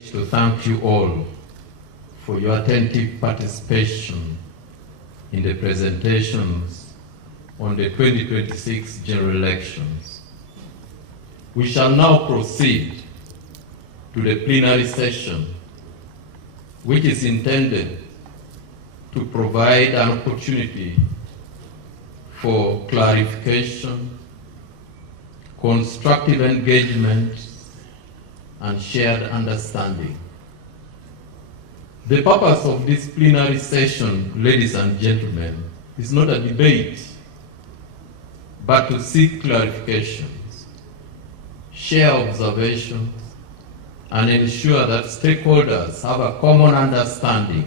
To thank you all for your attentive participation in the presentations on the 2026 general elections. We shall now proceed to the plenary session, which is intended to provide an opportunity for clarification, constructive engagement, and shared understanding. The purpose of this plenary session, ladies and gentlemen, is not a debate, but to seek clarifications, share observations, and ensure that stakeholders have a common understanding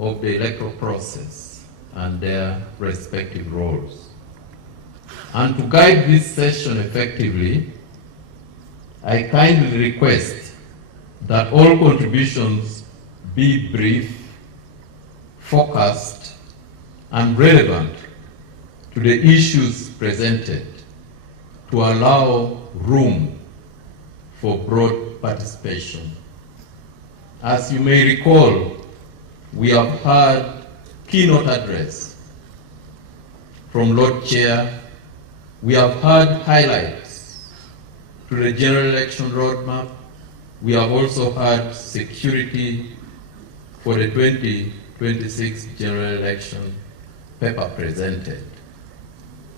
of the electoral process and their respective roles. And to guide this session effectively, I kindly request that all contributions be brief, focused, and relevant to the issues presented to allow room for broad participation. As you may recall, we have heard keynote address from Lord Chair. We have heard highlights to the general election roadmap. We have also had security for the 2026 general election paper presented.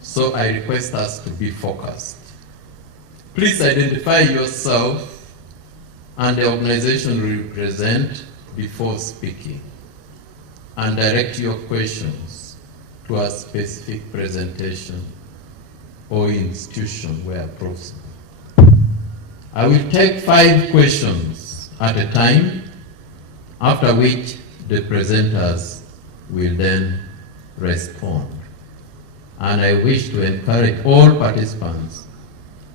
So I request us to be focused. Please identify yourself and the organization you represent before speaking, and direct your questions to a specific presentation or institution where possible. I will take 5 questions at a time, after which the presenters will then respond. And I wish to encourage all participants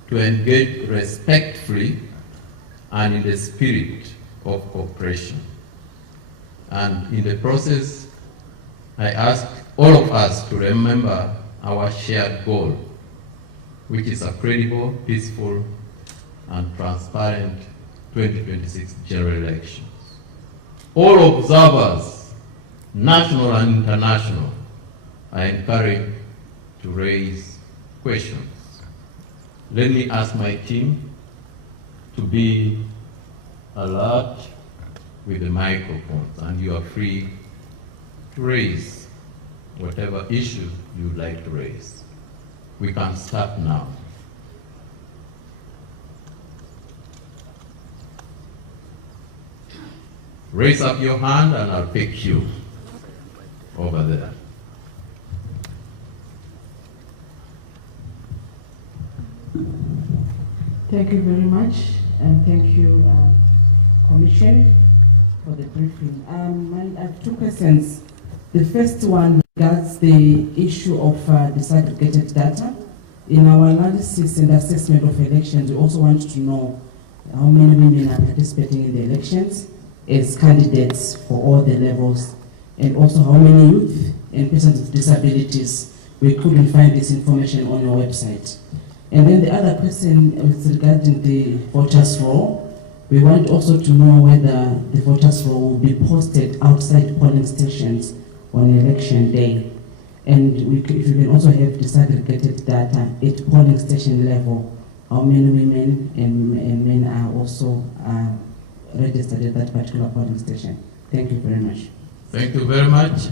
to engage respectfully and in the spirit of cooperation. And in the process, I ask all of us to remember our shared goal, which is a credible, peaceful, and transparent 2026 general elections. All observers, national and international, are encouraged to raise questions. Let me ask my team to be alert with the microphones, and you are free to raise whatever issue you'd like to raise. We can start now. Raise up your hand and I'll pick you over there. Thank you very much, and thank you, Commission, for the briefing. I have 2 questions. The first one regards the issue of disaggregated data. In our analysis and assessment of elections, we also want to know how many women are participating in the elections as candidates for all the levels, and also how many youth and persons with disabilities. We couldn't find this information on your website. And then the other question is regarding the voters' roll. We want also to know whether the voters' roll will be posted outside polling stations on election day. And if you can also have disaggregated data at polling station level, how many women and men are also registered at that particular polling station. Thank you very much. Thank you very much.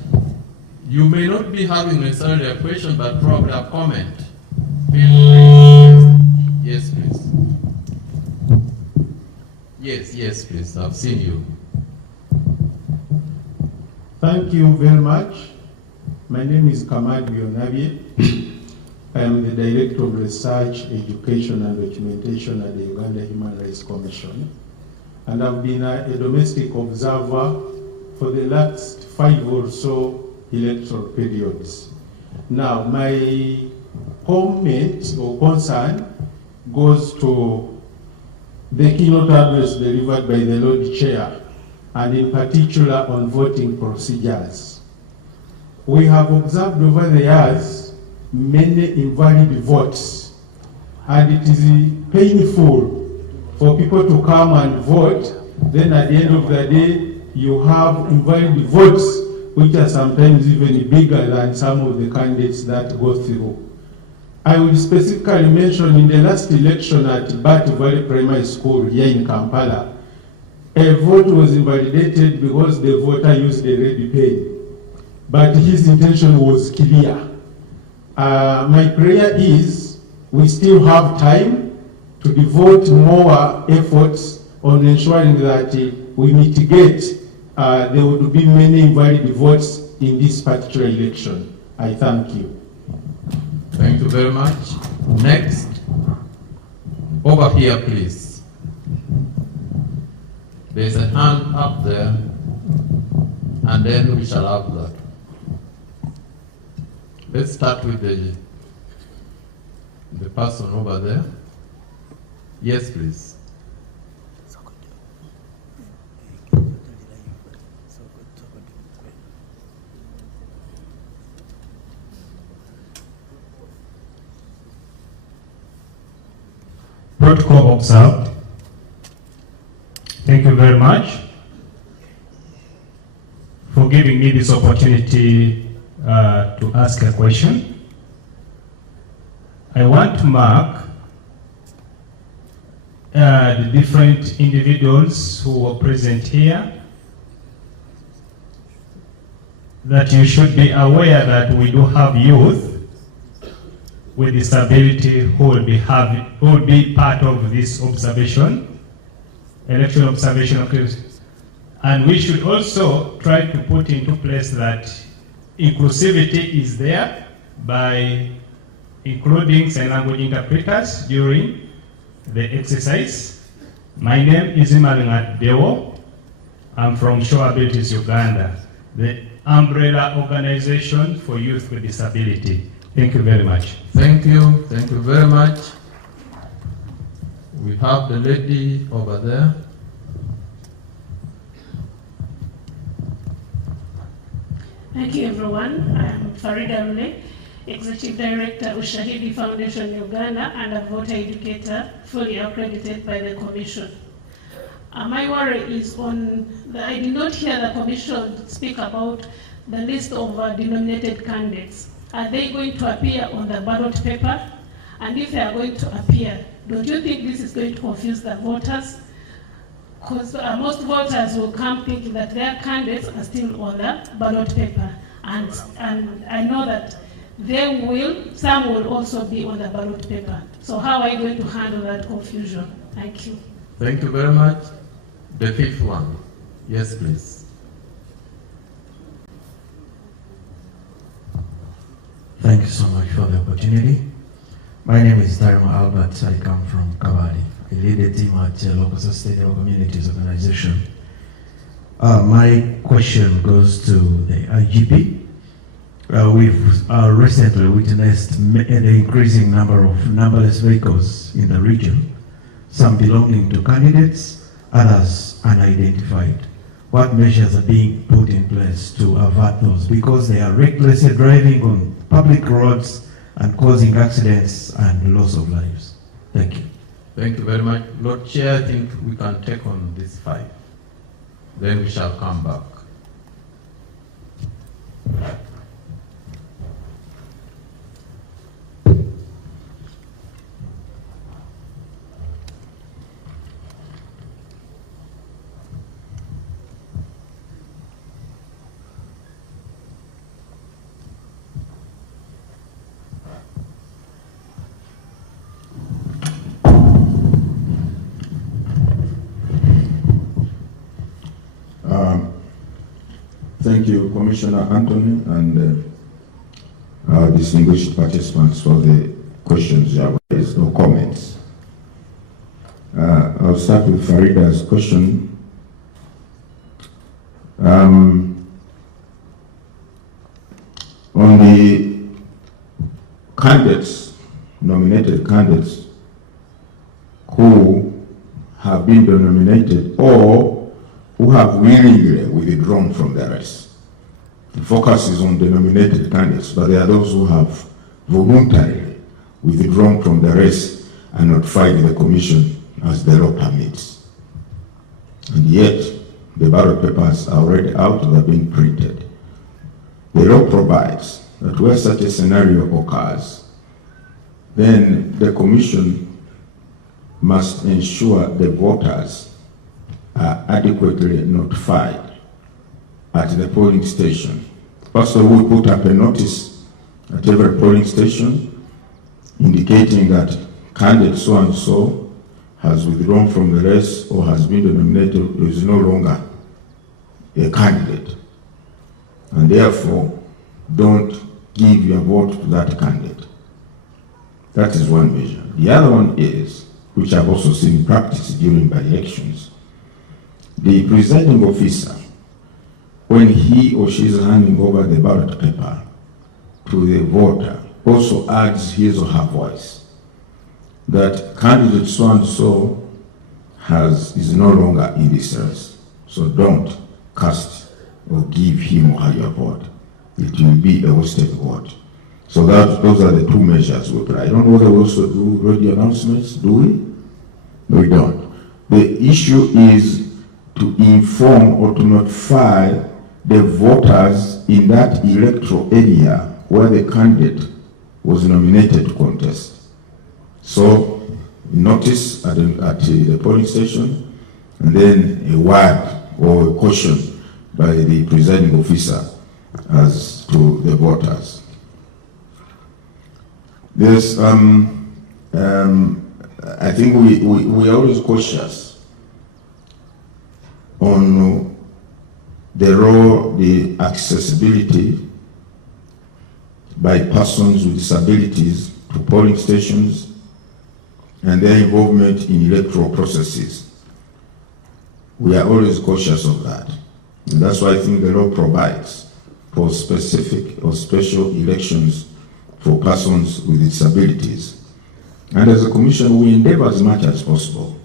You may not be having necessarily a question, but probably a comment. Feel free. Yes, please. Yes, please. I've seen you. Thank you very much. My name is Kamad Bionabie. I am the Director of Research, Education and Documentation at the Uganda Human Rights Commission. And I've been a domestic observer for the last 5 or so electoral periods. Now, my comment or concern goes to the keynote address delivered by the Lord Chair, and in particular on voting procedures. We have observed over the years many invalid votes, and it is painful for people to come and vote then at the end of the day, you have invalid votes, which are sometimes even bigger than some of the candidates that go through. I will specifically mention in the last election at Bat Valley Primary School here in Kampala, a vote was invalidated because the voter used a red pen, but his intention was clear. My prayer is we still have time to devote more efforts on ensuring that we mitigate there would be many invalid votes in this particular election. I thank you. Thank you very much. Next, over here, please. There's a hand up there, and then we shall have that. Let's start with the person over there. Yes, please. Protocol observed. Thank you very much for giving me this opportunity to ask a question. I want to mark the different individuals who were present here, that you should be aware that we do have youth with disability who will be part of this observation, election observation activities. And we should also try to put into place that inclusivity is there by including sign language interpreters during the exercise. My name is Imalinga Dewo. I'm from Show Abilities Uganda, the umbrella organization for youth with disability. Thank you very much. Thank you. Thank you very much. We have the lady over there. Thank you, everyone. I'm Farida Rule, Executive Director of Ushahidi Foundation Uganda and a voter educator fully accredited by the Commission. My worry is on I did not hear the Commission speak about the list of denominated candidates. Are they going to appear on the ballot paper? And if they are going to appear, don't you think this is going to confuse the voters? Because most voters will come thinking that their candidates are still on the ballot paper. And I know that some will also be on the ballot paper. So how are you going to handle that confusion? Thank you. Thank you very much. The fifth one. Yes, please. Thank you so much for the opportunity. My name is Darima Albert. I come from Kabadi. I lead a team at Local Sustainable Communities Organization. My question goes to the IGP. We've recently witnessed an increasing number of numberless vehicles in the region, some belonging to candidates, others unidentified. What measures are being put in place to avert those? Because they are recklessly driving on public roads and causing accidents and loss of lives. Thank you. Thank you very much. Lord Chair, I think we can take on these 5. Then we shall come back. Thank you, Commissioner Anthony, and distinguished participants for the questions you have raised or comments. I'll start with Farida's question. On the candidates, nominated candidates who have been denominated or who have willingly withdrawn from the race. The focus is on the nominated candidates, but there are those who have voluntarily withdrawn from the race and notified the Commission as the law permits. And yet, the ballot papers are already out, they're being printed. The law provides that where such a scenario occurs, then the commission must ensure the voters are adequately notified at the polling station. First of all, we put up a notice at every polling station indicating that candidate so-and-so has withdrawn from the race or has been denominated, is no longer a candidate. And therefore, don't give your vote to that candidate. That is one measure. The other one is, which I've also seen in practice during by-elections, the presiding officer, when he or she is handing over the ballot paper to the voter, also adds his or her voice that candidate so-and-so is no longer in this race. So don't cast or give him or her your vote. It will be a wasted vote. So those are the two measures we apply. I don't know whether we also do radio announcements, do we? No, we don't. The issue is to inform or to notify the voters in that electoral area where the candidate was nominated to contest. So, notice at the polling station, and then a word or a caution by the presiding officer as to the voters. There's, I think we are always cautious on the role, the accessibility by persons with disabilities to polling stations and their involvement in electoral processes. We are always cautious of that. And that's why I think the law provides for specific or special elections for persons with disabilities. And as a commission, we endeavor as much as possible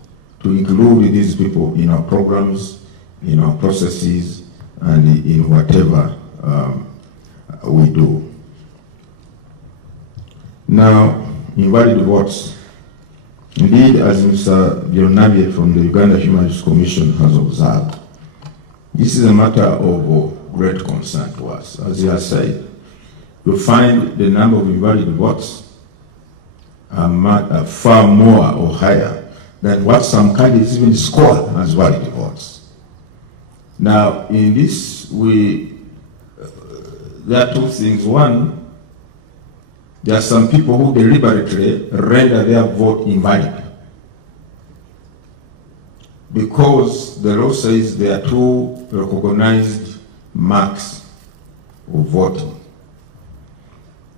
to include these people in our programs, in our processes, and in whatever we do. Now, invalid votes. Indeed, as Mr. Bionabye from the Uganda Human Rights Commission has observed, this is a matter of great concern to us. As he has said, you find the number of invalid votes are far more or higher than what some candidates even score as valid votes. Now, in this, there are two things. One, there are some people who deliberately render their vote invalid because the law says there are two recognized marks of voting,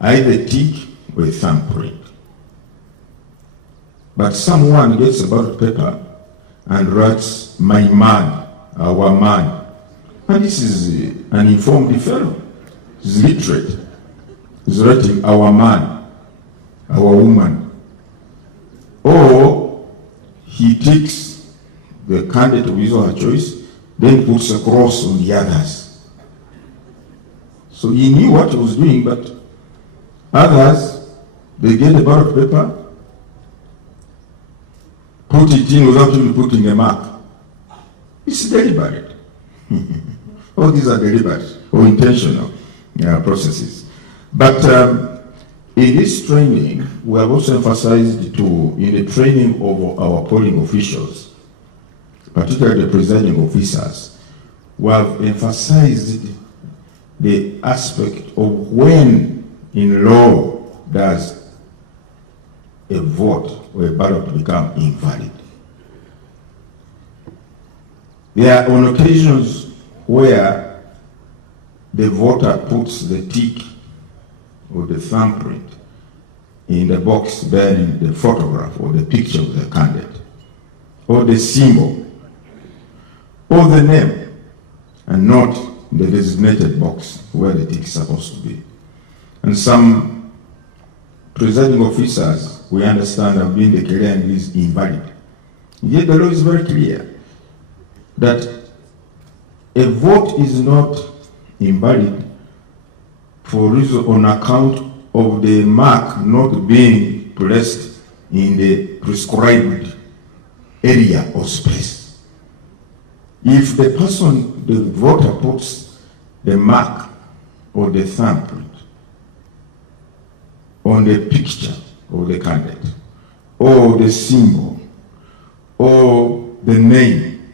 either tick or a thumbprint. But someone gets a ballot paper and writes, "My man," "our man," and this is an informed fellow, he's literate. He's writing "our man," "our woman," or he takes the candidate of his or her choice, then puts a cross on the others. So he knew what he was doing, but others, they get the ballot paper, put it in without even putting a mark. It's deliberate. All these are deliberate or intentional processes. But in this training, we have also emphasized in the training of our polling officials, particularly the presiding officers, we have emphasized the aspect of when in law does a vote or a ballot become invalid. There are on occasions where the voter puts the tick or the thumbprint in the box bearing the photograph or the picture of the candidate, or the symbol, or the name, and not the designated box where the tick is supposed to be. And some presiding officers, we understand, have been declaring this invalid. Yet the law is very clear that a vote is not invalid for reason on account of the mark not being placed in the prescribed area or space. If the person, the voter puts the mark or the thumbprint on the picture of the candidate, or the symbol, or the name,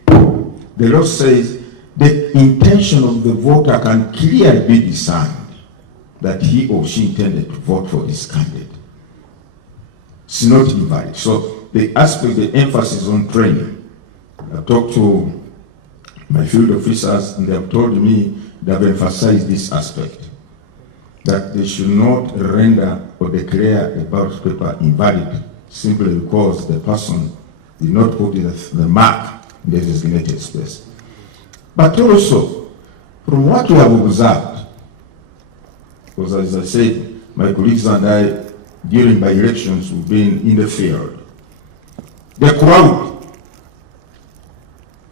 the law says the intention of the voter can clearly be discerned that he or she intended to vote for this candidate. It's not invalid. So the aspect, the emphasis on training, I've talked to my field officers and they have told me they have emphasized this aspect, that they should not render or declare a ballot paper invalid simply because the person did not put the mark in the designated space. But also, from what we have observed, because as I said, my colleagues and I, during by elections, we've been in the field. The crowd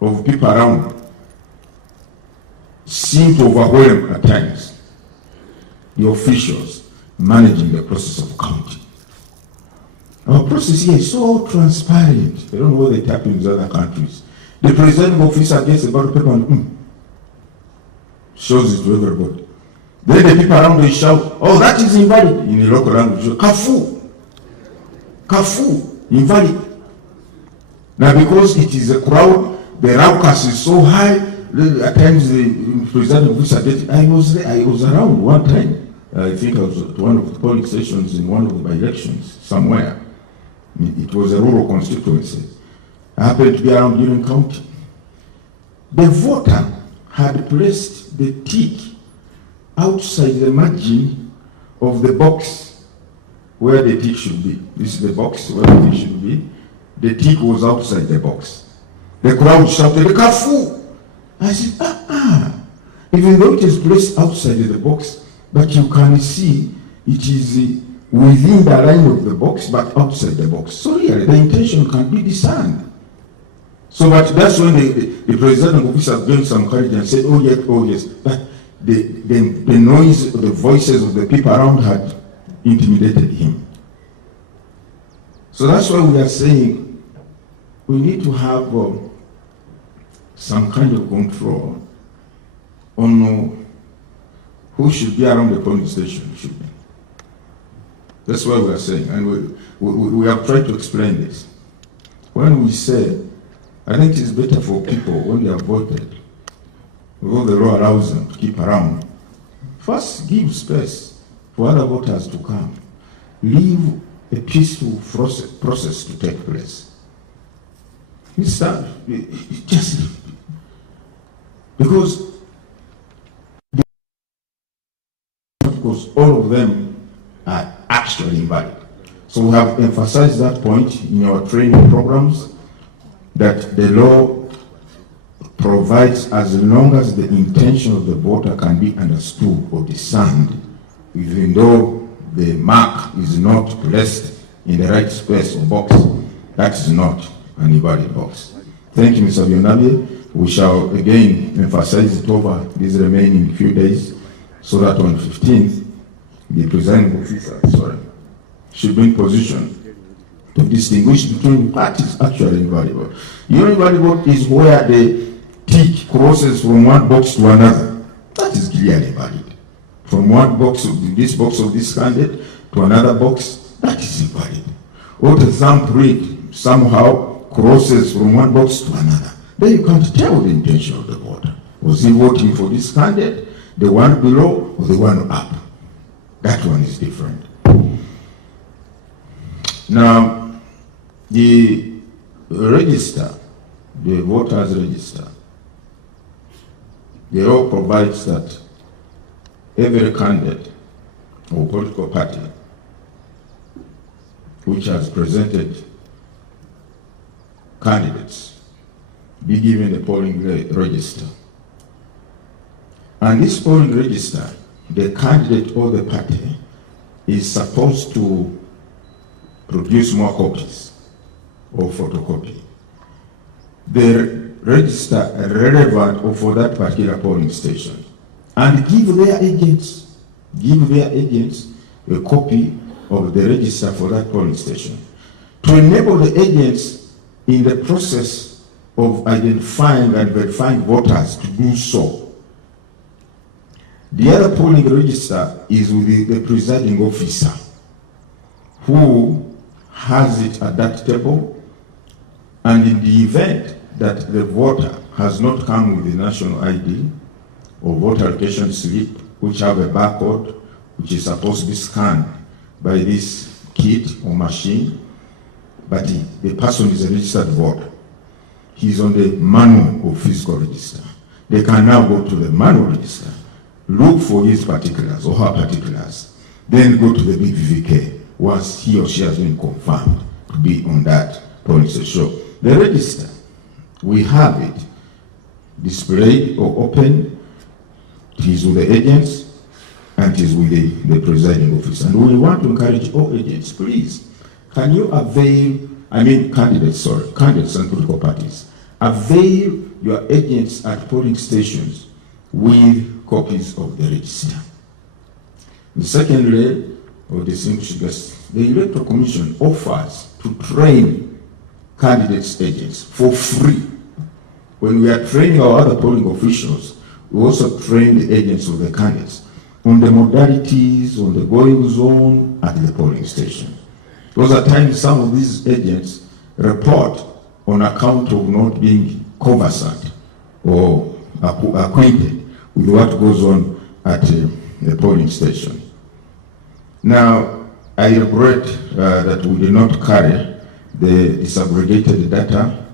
of people around seem to overwhelm at times the officials managing the process of counting. Our process here is so transparent. I don't know whether it happens in other countries. The presiding officer gets a ballot paper and shows it to everybody. Then the people around they shout, "Oh, that is invalid," in the local language. Kafu, invalid. Now, because it is a crowd, the raucous is so high. At times, the presiding officer gets. I was there. I was around one time. I think I was at one of the polling stations in one of the by-elections somewhere. It was a rural constituency. I happened to be around during counting. The voter had placed the tick outside the margin of the box where the tick should be. This is the box where the tick should be. The tick was outside the box. The crowd shouted, "Kafu!" I said, even though it is placed outside the box, but you can see it is within the line of the box, but outside the box. So really, the intention can be discerned. So, but that's when the presiding officer gave some courage and said, "Oh yes." But the noise, the voices of the people around had intimidated him. So that's why we are saying we need to have some kind of control on who should be around the polling station. That's why we are saying, and we have tried to explain this. When we say, I think it's better for people when they have voted, although the law allows them to keep around, first give space for other voters to come. Leave a peaceful process to take place. Just because, of course, all of them are actually invalid. So we have emphasized that point in our training programs, that the law provides as long as the intention of the voter can be understood or discerned, even though the mark is not placed in the right space or box, that is not an invalid box. Thank you, Mr. Bionabie. We shall again emphasize it over these remaining few days, so that on 15th, the presiding officer, should be in position to distinguish between what is actually invaluable. Invaluable is where the tick crosses from one box to another. That is clearly valid. From one box of this candidate to another box, that is invalid. Or the thumbprint somehow crosses from one box to another. Then you can't tell the intention of the voter. Was he voting for this candidate, the one below, or the one up? That one is different. Now, the register, the voters register, the law provides that every candidate or political party which has presented candidates be given a polling register. And this polling register, the candidate or the party is supposed to produce more copies or photocopy. The register relevant for that particular polling station, and give their agents a copy of the register for that polling station, to enable the agents in the process of identifying and verifying voters to do so. The other polling register is with the presiding officer, who has it at that table, and in the event that the voter has not come with the national ID or voter application slip, which have a barcode, which is supposed to be scanned by this kit or machine, but the person is a registered voter. He's on the manual or physical register. They can now go to the manual register, look for his particulars or her particulars, then go to the BVK once he or she has been confirmed to be on that polling station. So the register, we have it displayed or open. It is with the agents and it is with the presiding officer. And we want to encourage all agents, please, can you avail, candidates and political parties, avail your agents at polling stations with copies of the register. And secondly, or distinguished guests, the Electoral Commission offers to train candidates' agents for free. When we are training our other polling officials, we also train the agents of the candidates on the modalities, on the going zone at the polling station. Because at times some of these agents report on account of not being conversant or acquainted with what goes on at the polling station. Now, I regret that we did not carry the disaggregated data,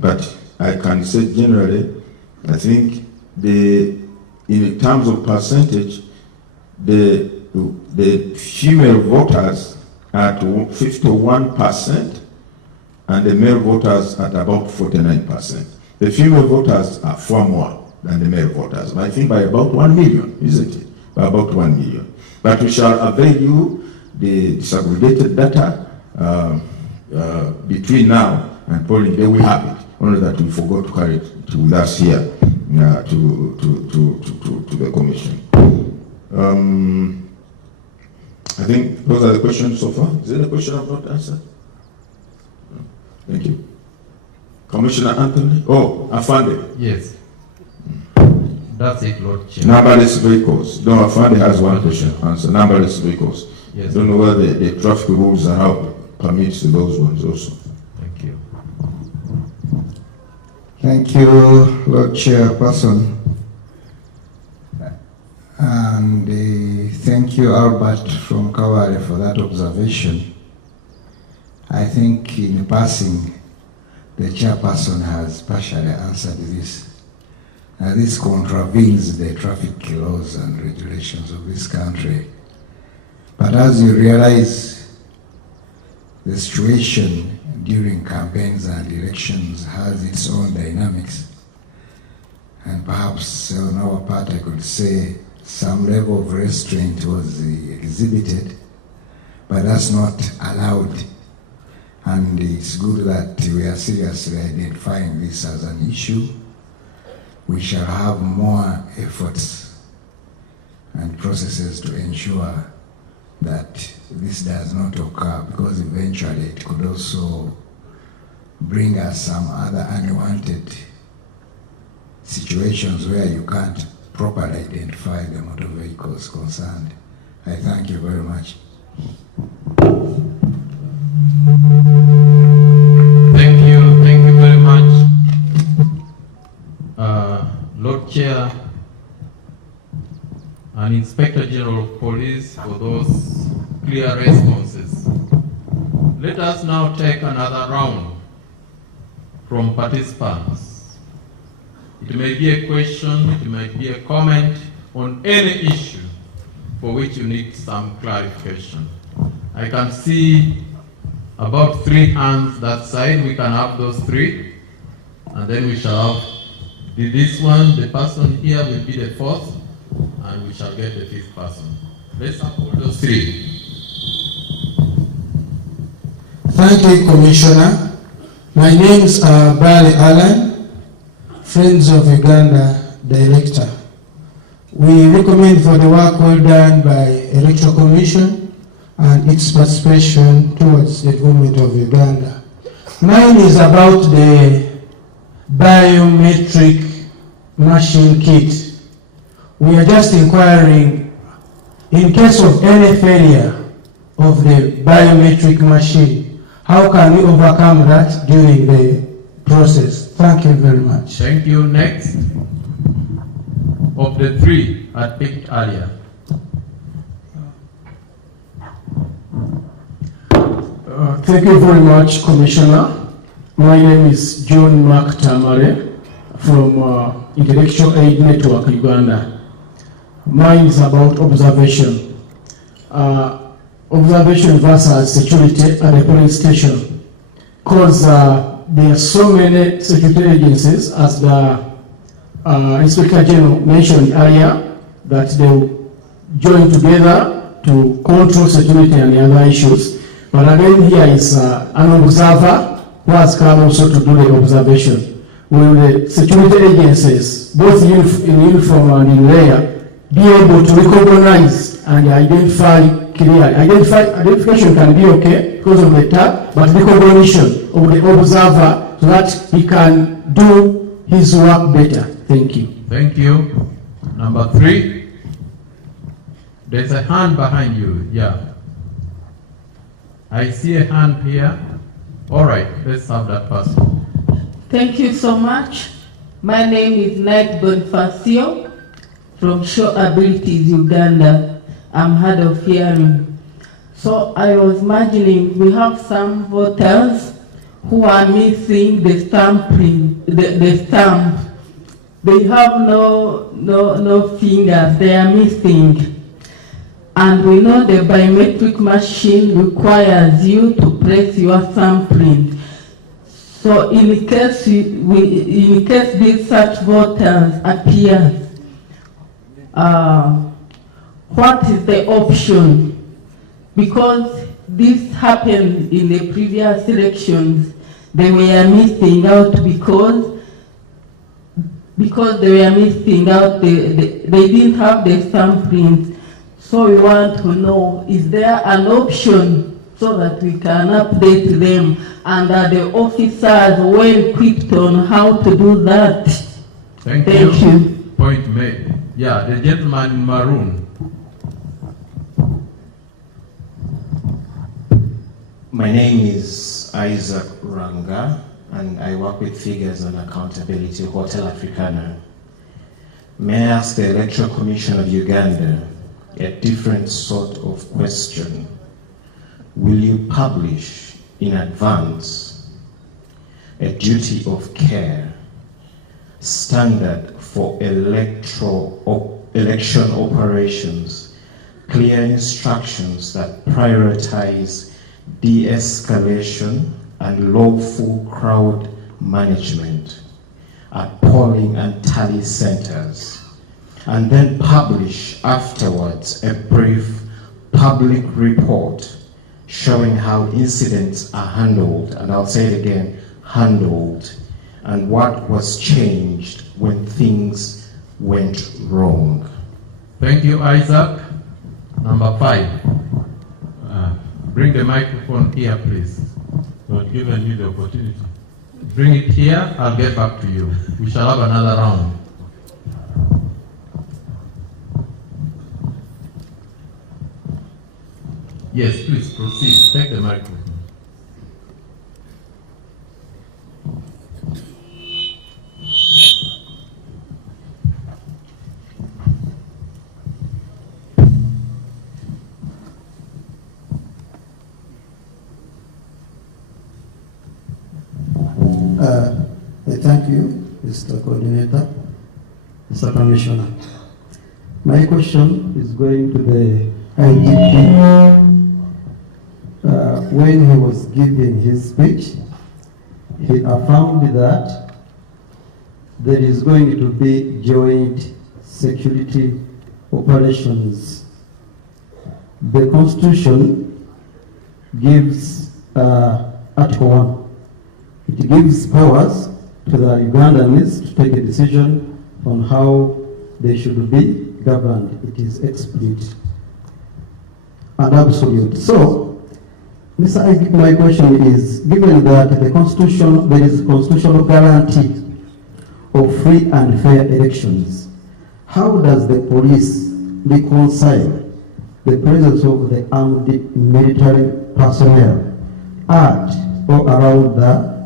but I can say generally, I think in terms of percentage, the female voters at 51% and the male voters at about 49%. The female voters are far more than the male voters, I think by about 1 million, isn't it? By about 1 million. But we shall avail you the disaggregated data between now and polling day. We have it, only that we forgot to carry it with us here to the commission. I think those are the questions so far. Is there a question I've not answered? No. Thank you. Commissioner Anthony? Oh, Afande. Yes. That's it, Lord Chair. Numberless vehicles. No, Afande has one question. Answer. Numberless vehicles. Yes. I don't know whether the traffic rules are how permits those ones also. Thank you. Thank you, Lord Chairperson. And thank you, Albert from Kawale, for that observation. I think in passing, the chairperson has partially answered this. This contravenes the traffic laws and regulations of this country. But as you realize, the situation during campaigns and elections has its own dynamics. And perhaps on our part, I could say some level of restraint was exhibited, but that's not allowed. And it's good that we are seriously identifying this as an issue. We shall have more efforts and processes to ensure that this does not occur, because eventually it could also bring us some other unwanted situations where you can't properly identify the motor vehicles concerned. I thank you very much. Thank you very much. Lord Chair and Inspector General of Police for those clear responses. Let us now take another round from participants. It may be a question, it may be a comment on any issue for which you need some clarification. I can see about 3 hands that side. We can have those 3, and then we shall have this one. The person here will be the 4th, and we shall get the 5th person. Let's have all those 3. Thank you, Commissioner. My name is Bradley Allen, Friends of Uganda Director. We recommend for the work well done by Electoral Commission and its participation towards the government of Uganda. Mine is about the biometric machine kit. We are just inquiring, in case of any failure of the biometric machine, how can we overcome that during the process? Thank you very much. Thank you. Next. Of the three I picked earlier. Thank you very much, Commissioner. My name is John Mark Tamare from Intellectual Aid Network, Uganda. Mine is about observation. Observation versus security at a police station. Because there are so many security agencies, as the Inspector General mentioned earlier, that they join together to control security and the other issues. But again, here is an observer who has come also to do the observation. Will the security agencies, both in uniform and in layer, be able to recognize and identify clearly? Identification can be okay because of the tag, but recognition of the observer so that he can do his work better. Thank you. Thank you. Number 3. There's a hand behind you. Yeah. I see a hand here. All right, let's have that person. Thank you so much. My name is Knight Bonifacio from Show Abilities Uganda. I'm head of hearing. So I was imagining we have some voters who are missing the stamping, the stamp. They have no fingers, they are missing. And we know the biometric machine requires you to press your thumbprint. So in case these such voters appear, what is the option? Because this happened in the previous elections. They were missing out because they were missing out, they didn't have the thumbprint. So we want to know, is there an option so that we can update them, and are the officers well equipped on how to do that? Thank you. Point made. Yeah, the gentleman in maroon. My name is Isaac Ranga, and I work with Figures and Accountability, Hotel Africana. May I ask the Electoral Commission of Uganda a different sort of question? Will you publish in advance a duty of care standard for election operations, clear instructions that prioritize de-escalation and lawful crowd management at polling and tally centers, and then publish afterwards a brief public report showing how incidents are handled, and I'll say it again, handled, and what was changed when things went wrong? Thank you, Isaac. Number 5. Bring the microphone here, please. Not given me the opportunity. Bring it here, I'll get back to you. We shall have another round. Yes, please proceed. Take the microphone. Thank you, Mr. Coordinator, Mr. Commissioner. My question is going to the IGP. When he was giving his speech, he affirmed that there is going to be joint security operations. The Constitution gives Article 1. It gives powers to the Ugandans to take a decision on how they should be governed. It is explicit and absolute. So, Mr. Isaac, my question is, given that there is constitutional guarantee of free and fair elections, how does the police reconcile the presence of the armed military personnel at or around the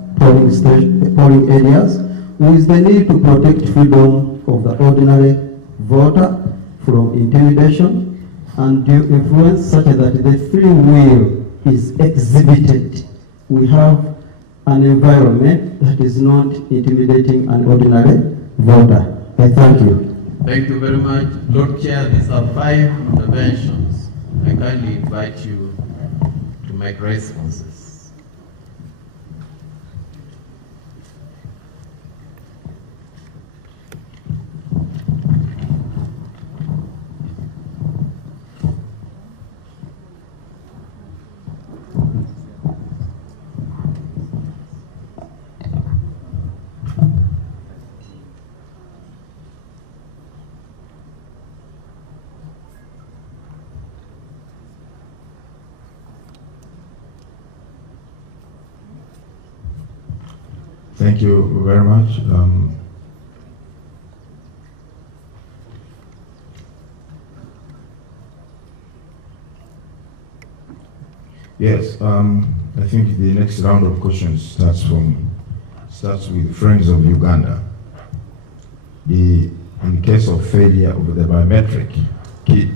polling areas with the need to protect freedom of the ordinary voter from intimidation and due influence such that the free will is exhibited? We have an environment that is not intimidating an ordinary voter. I thank you. Thank you very much. Lord Chair, these are 5 interventions. I kindly invite you to make responses. Thank you very much. Yes, I think the next round of questions starts with Friends of Uganda. In case of failure of the biometric kit,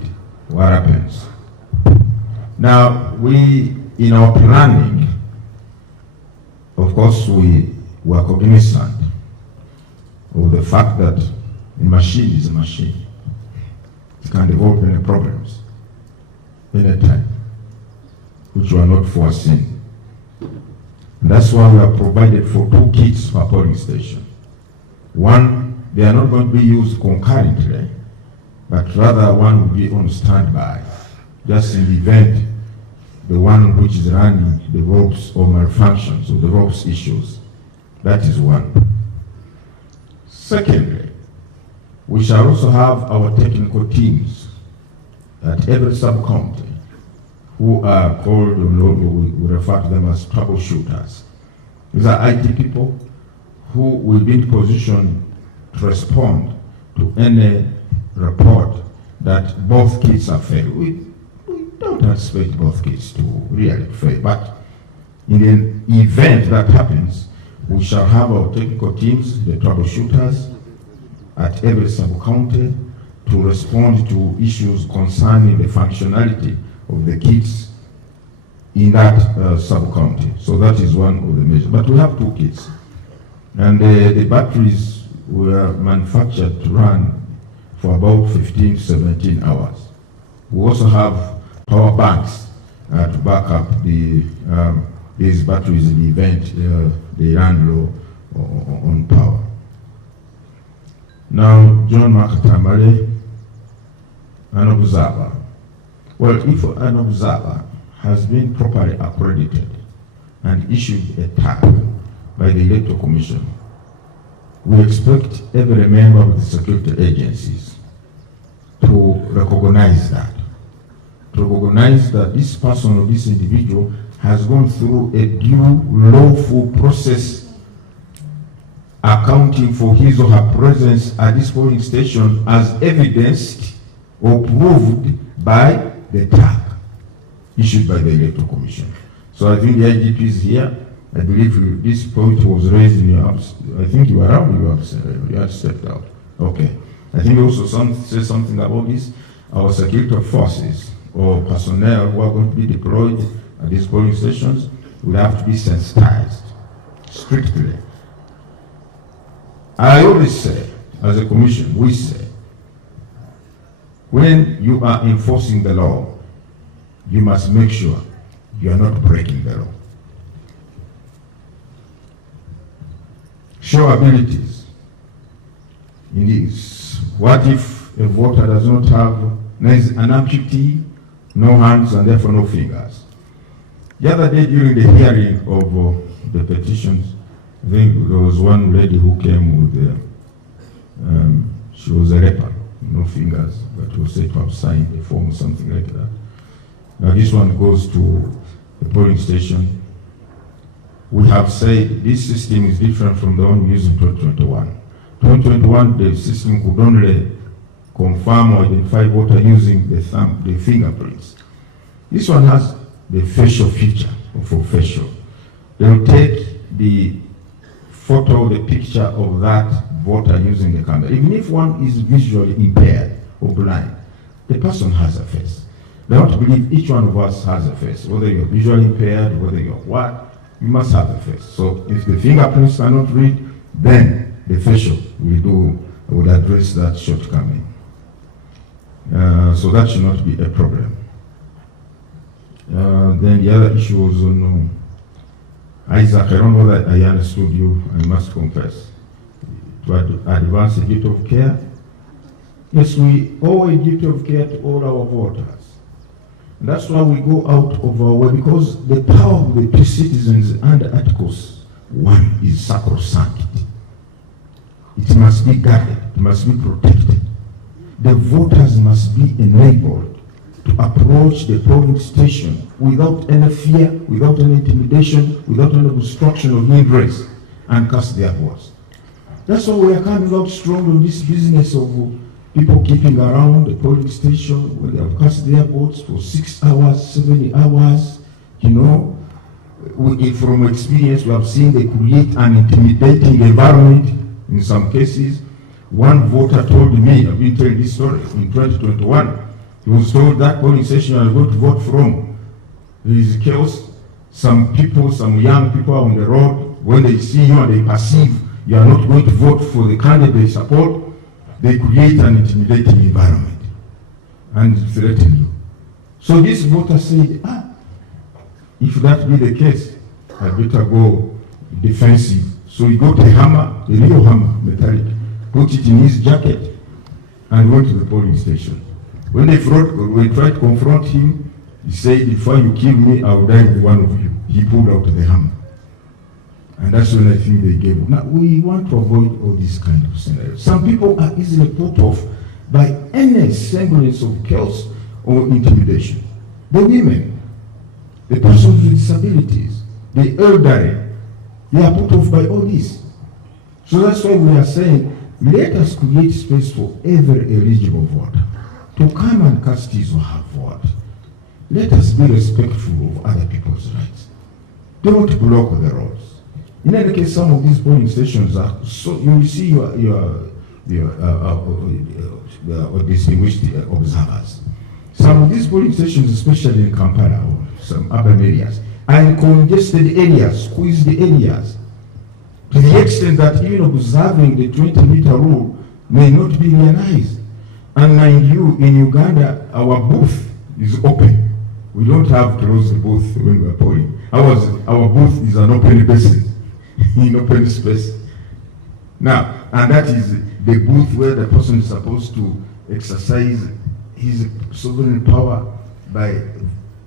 what happens? Now, in our planning, of course, we were cognizant of the fact that a machine is a machine. It can develop any problems anytime, which were not foreseen. And that's why we have provided for 2 kits per polling station. One, they are not going to be used concurrently, but rather one will be on standby, just in the event the one which is running develops or malfunctions or develops issues. That is one. Secondly, we shall also have our technical teams at every sub-county who are called, we refer to them as troubleshooters. These are IT people who will be in position to respond to any report that both kits are failed. We don't anticipate both kits to really fail, but in an event that happens, we shall have our technical teams, the troubleshooters, at every sub-county to respond to issues concerning the functionality of the kits in that sub-county. So that is one of the measures. But we have 2 kits. And the batteries were manufactured to run for about 15 to 17 hours. We also have power banks to back up these batteries in the event they run low on power. Now, John Makatambale, an observer. Well, if an observer has been properly accredited and issued a tag by the Electoral Commission, we expect every member of the security agencies to recognize that. To recognize that this person or this individual has gone through a due lawful process accounting for his or her presence at this polling station as evidenced or proved by the tag issued by the Electoral Commission. So I think the IGP is here. I believe this point was raised in your absence. I think you were around, you had stepped out. Okay. I think also say something about this. Our security forces or personnel who are going to be deployed at these polling stations will have to be sensitized strictly. I always say, as a commission, we say, when you are enforcing the law, you must make sure you are not breaking the law. Show abilities. In this, what if a voter does not have an amputee, no hands, and therefore no fingers? The other day during the hearing of the petitions, I think there was one lady who came with, she was a rapper, no fingers, but was said to have signed a form or something like that. Now this one goes to a polling station, we have said this system is different from the one we used in 2021. 2021, the system could only confirm or identify voter using the thumb, the fingerprints. This one has the facial feature for facial. They will take the photo, the picture of that voter using the camera. Even if one is visually impaired or blind, the person has a face. They want to believe each one of us has a face, whether you're visually impaired, whether you're what, you must have a face. So if the fingerprints cannot read, then the facial will address that shortcoming. So that should not be a problem. Then the other issue was on Isaac. I don't know that I understood you, I must confess. To advance a duty of care. Yes, we owe a duty of care to all our voters. And that's why we go out of our way, because the power of the two citizens under Articles 1 is sacrosanct. It must be guarded, it must be protected. The voters must be enabled to approach the polling station without any fear, without any intimidation, without any obstruction of hindrance, and cast their votes. That's why we are coming out strong on this business of people keeping around the polling station when they have cast their votes for 6 hours, 7 hours. You know, from experience, we have seen they create an intimidating environment in some cases. One voter told me, I've been telling this story, in 2021, he was told that polling station I'm going to vote from, there is chaos. Some people, some young people are on the road, when they see you and they perceive you are not going to vote for the candidate they support, they create an intimidating environment and threaten you. So this voter said, if that be the case, I better go defensive. So he got a hammer, a real hammer, metallic, put it in his jacket, and went to the polling station. When they tried to confront him, he said, before you kill me, I will die with one of you. He pulled out the hammer. And that's when I think they gave up. Now, we want to avoid all these kind of scenarios. Some people are easily put off by any semblance of chaos or intimidation. The women, the persons with disabilities, the elderly, they are put off by all this. So that's why we are saying, let us create space for every eligible voter to come and cast his or her vote. Let us be respectful of other people's rights. Don't block the roads. In any case, some of these polling stations are so, you will see your distinguished observers. Some of these polling stations, especially in Kampala or some urban areas, are in congested areas, squeezed areas, to the extent that even observing the 20-meter rule may not be realized. And mind you, in Uganda, our booth is open. We don't have to close the booth when we are polling. Our booth is an open basin, in open space. Now, and that is the booth where the person is supposed to exercise his sovereign power by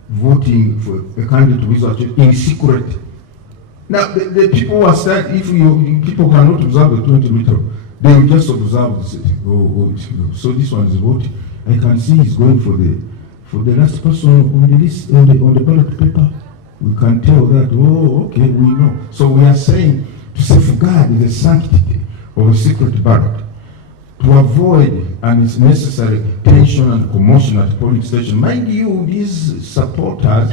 voting for a candidate who is in secret. Now, the people are saying, if people cannot observe the 20-meter, they will just observe the city. So this one is voting. I can see he's going for the last person on the list, on the ballot paper. We can tell that, okay, we know. So we are saying to safeguard the sanctity of a secret ballot, to avoid unnecessary tension and commotion at the polling station. Mind you, these supporters,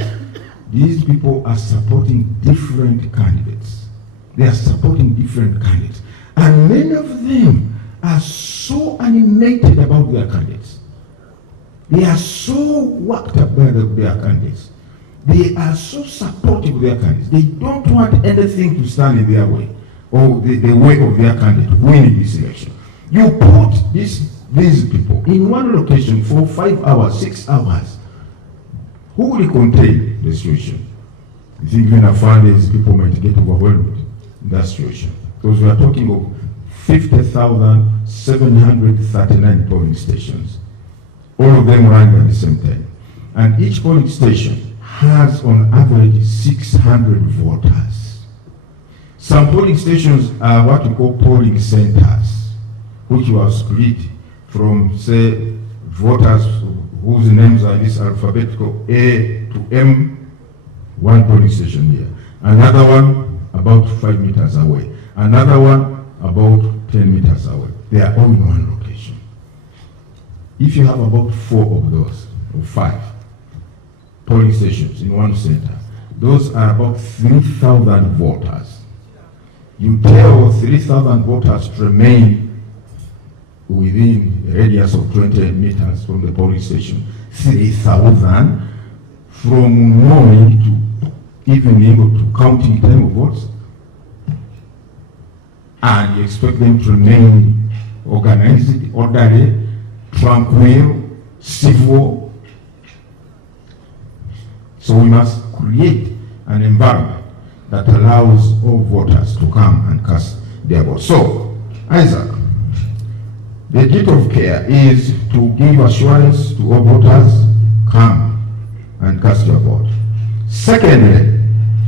these people are supporting different candidates. They are supporting different candidates. And many of them are so animated about their candidates. They are so worked up by their candidates. They are so supportive of their candidates. They don't want anything to stand in their way or the way of their candidate winning this election. You put these people in one location for 5 hours, 6 hours. Who will contain the situation? You think even Afghanis, people might get overwhelmed in that situation. Because we are talking of 50,739 polling stations. All of them running at the same time. And each polling station has on average 600 voters. Some polling stations are what we call polling centers, which were split from, say, voters whose names are in this alphabetical A to M, one police station here, another one about 5 meters away, another one about 10 meters away. They are all in one location. If you have about 4 of those, or 5 polling stations in one center, those are about 3,000 voters. You tell 3,000 voters to remain within a radius of 20 meters from the polling station. 3,000 from morning to evening to counting time of votes. And you expect them to remain organized, orderly, tranquil, civil. So we must create an environment that allows all voters to come and cast their vote. So, Isaac, the duty of care is to give assurance to all voters, come and cast your vote. Secondly,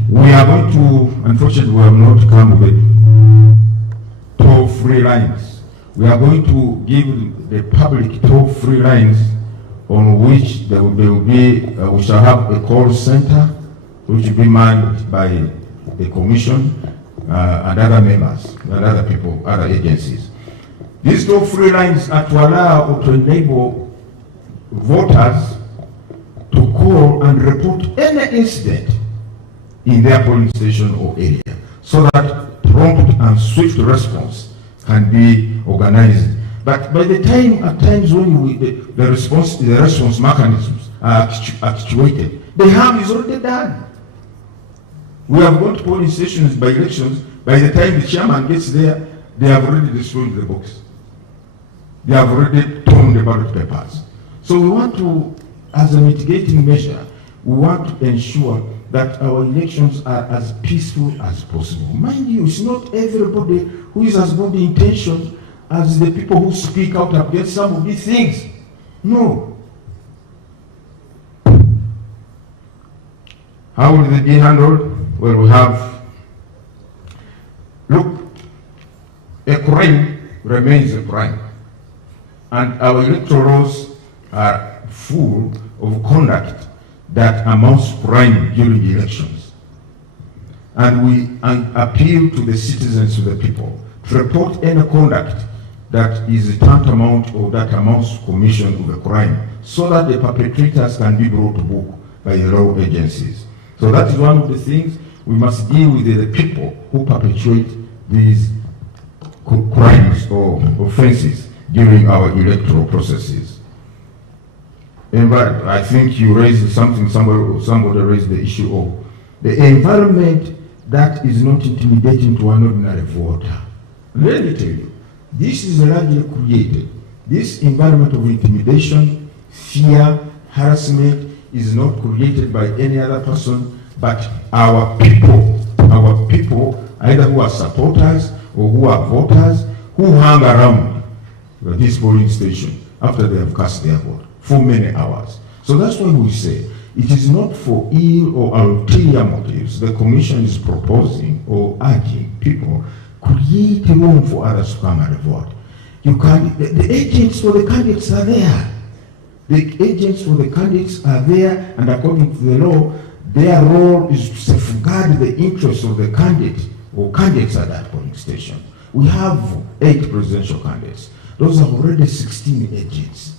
we are going to, unfortunately, we have not come with toll-free lines. We are going to give the public toll-free lines on which there will be, we shall have a call center which will be manned by the commission and other members and other people, other agencies. These toll-free lines are to allow or to enable voters to call and report any incident in their polling station or area, so that prompt and swift response can be organized. But by the time, at times when the response mechanisms are actuated, the harm is already done. We have gone to polling stations by elections. By the time the chairman gets there, they have already destroyed the box. They have already torn the ballot papers. So we want to, as a mitigating measure, we want to ensure that our elections are as peaceful as possible. Mind you, it's not everybody who is as good intention as the people who speak out against some of these things. No. How will it be handled? Well, we have, look, a crime remains a crime. And our electoral laws are full of conduct that amounts to crime during the elections. And we appeal to the citizens, to the people, to report any conduct that is tantamount or that amounts to commission of a crime, so that the perpetrators can be brought to book by the law agencies. So that is one of the things we must deal with, the people who perpetuate these crimes or offenses during our electoral processes. And I think you raised something, somebody raised the issue of the environment that is not intimidating to an ordinary voter. Let me tell you, this is largely created. This environment of intimidation, fear, harassment is not created by any other person, but our people, either who are supporters or who are voters, who hang around this polling station after they have cast their vote for many hours. So that's why we say it is not for ill or ulterior motives the Commission is proposing or urging people create a room for others to come and vote. You can, the agents for the candidates are there. The agents for the candidates are there, and according to the law, their role is to safeguard the interests of the candidate or candidates at that polling station. We have 8 presidential candidates. Those are already 16 agents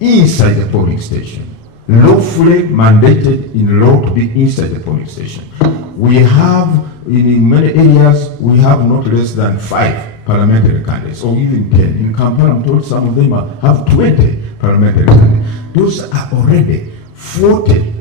inside the polling station, lawfully mandated in law to be inside the polling station. We have, in many areas, we have not less than 5 parliamentary candidates, or even 10. In Kampala, I'm told some of them have 20 parliamentary candidates. Those are already 40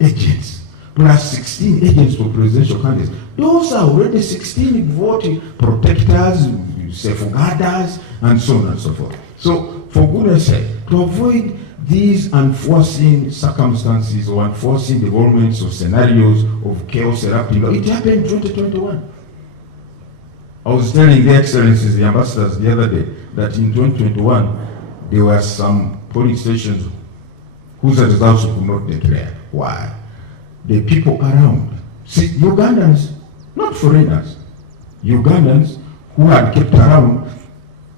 agents, plus 16 agents for presidential candidates. Those are already 16 voting protectors, safeguarders, and so on and so forth. So, for goodness sake, to avoid these unforeseen circumstances or unforeseen developments or scenarios of chaos erupting, it happened in 2021. I was telling the excellencies, the ambassadors the other day, that in 2021, there were some polling stations whose results could not declare. Why? The people around, see, Ugandans, not foreigners, Ugandans who had kept around,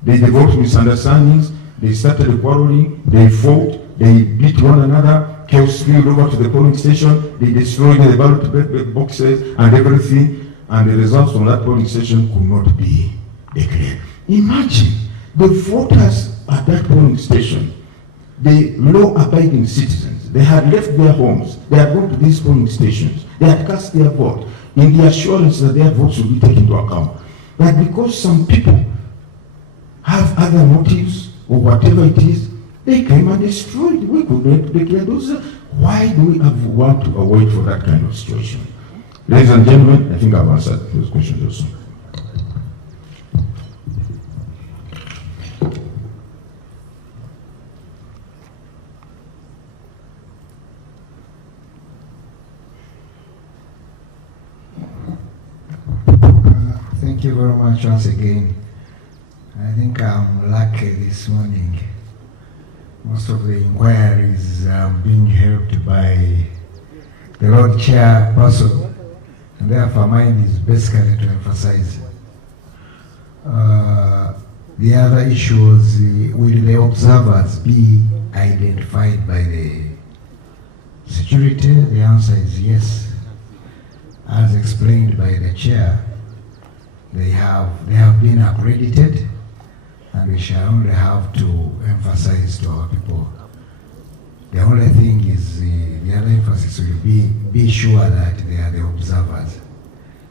they developed misunderstandings, they started quarreling, they fought, they beat one another, chaos spilled over to the polling station. They destroyed the ballot boxes and everything, and the results from that polling station could not be declared. Imagine the voters at that polling station, the law-abiding citizens, they had left their homes, they had gone to these polling stations, they had cast their vote in the assurance that their votes will be taken into account. But because some people have other motives or whatever it is, they came and destroyed. We could not declare those. Why do we want to wait for that kind of situation? Ladies and gentlemen, I think I've answered those questions also. Thank you very much once again. I think I'm lucky this morning. Most of the inquiries are being helped by the road chairperson, and therefore mine is basically to emphasize. The other issue was, will the observers be identified by the security? The answer is yes. As explained by the chair, they have been accredited, and we shall only have to emphasize to our people. The only thing is the other emphasis will be sure that they are the observers,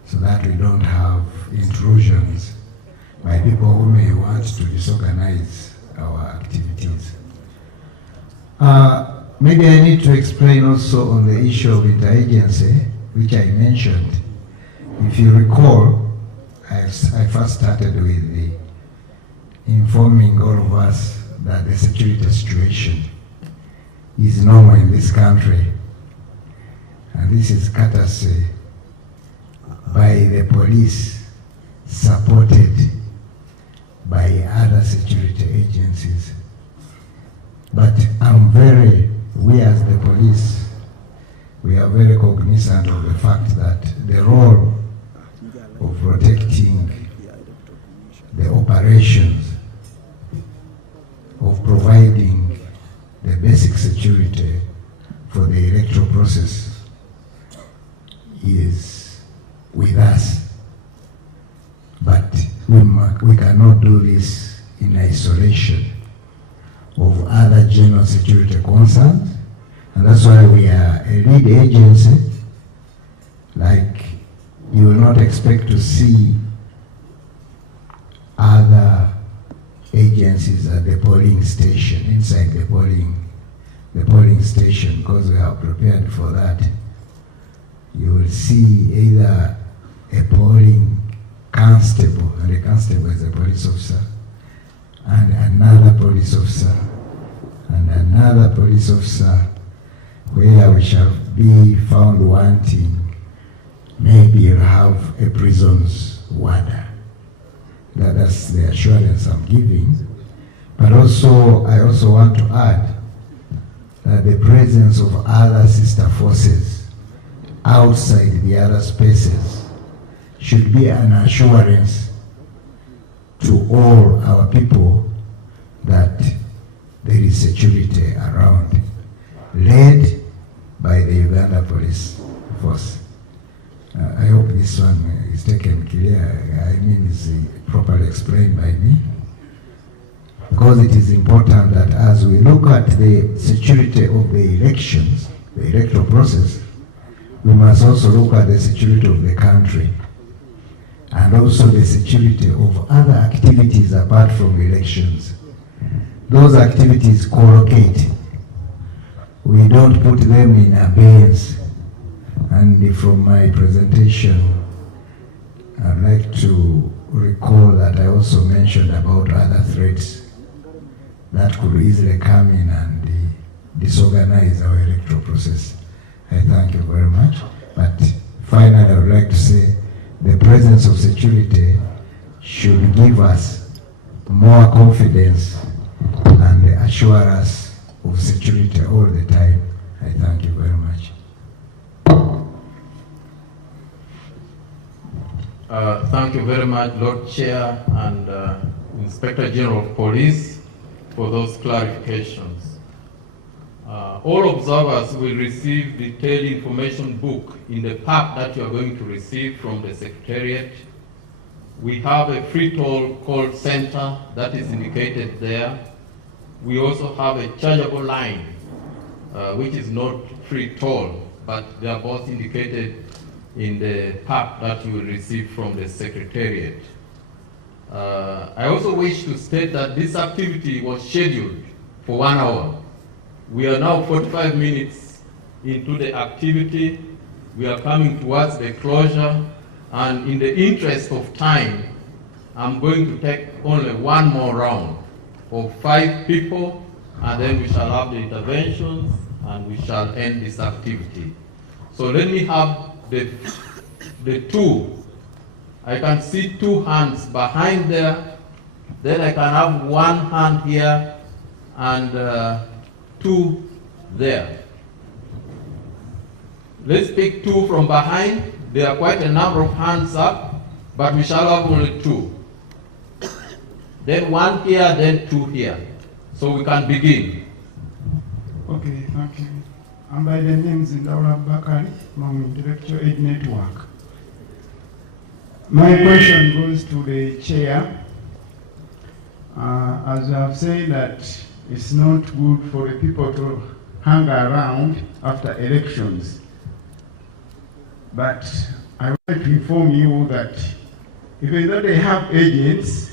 so that we don't have intrusions by people who may want to disorganize our activities. Maybe I need to explain also on the issue of interagency, which I mentioned. If you recall, I first started with the informing all of us that the security situation is normal in this country, and this is courtesy by the police, supported by other security agencies. But we as the police, we are very cognizant of the fact that the role of protecting the operations, of providing the basic security for the electoral process is with us. But we cannot do this in isolation of other general security concerns, and that's why we are a lead agency. Like, you will not expect to see other agencies at the polling station, inside the polling station, because we have prepared for that. You will see either a polling constable, and the constable is a police officer, and another police officer, and another police officer, where we shall be found wanting. Maybe you'll have a prisons warder. That's the assurance I'm giving. But also, I also want to add that the presence of other sister forces outside the other spaces should be an assurance to all our people that there is security around, led by the Uganda Police Force. I hope this one is taken clear. I mean, is properly explained by me. Because it is important that as we look at the security of the elections, the electoral process, we must also look at the security of the country, and also the security of other activities apart from elections. Those activities co-locate. We don't put them in abeyance. And from my presentation, I'd like to recall that I also mentioned about other threats that could easily come in and disorganize our electoral process. I thank you very much. But finally, I would like to say the presence of security should give us more confidence and assure us of security all the time. I thank you very much. Thank you very much, Lord Chair and Inspector General of Police, for those clarifications. All observers will receive detailed information book in the pack that you are going to receive from the Secretariat. We have a free toll call center that is indicated there. We also have a chargeable line, which is not free toll, but they are both indicated in the pack that you will receive from the Secretariat. I also wish to state that this activity was scheduled for 1 hour. We are now 45 minutes into the activity. We are coming towards the closure, and in the interest of time, I'm going to take only one more round of 5 people, and then we shall have the interventions and we shall end this activity. So let me have the two. I can see 2 hands behind there. Then I can have 1 hand here and 2 there. Let's pick 2 from behind. There are quite a number of hands up, but we shall have only 2. Then 1 here, then 2 here. So we can begin. Okay, thank you. I'm by the name Zindaura Bakari from Intellectual Aid Network. My question goes to the chair. As I have said that it's not good for the people to hang around after elections. But I want to inform you that even though they have agents,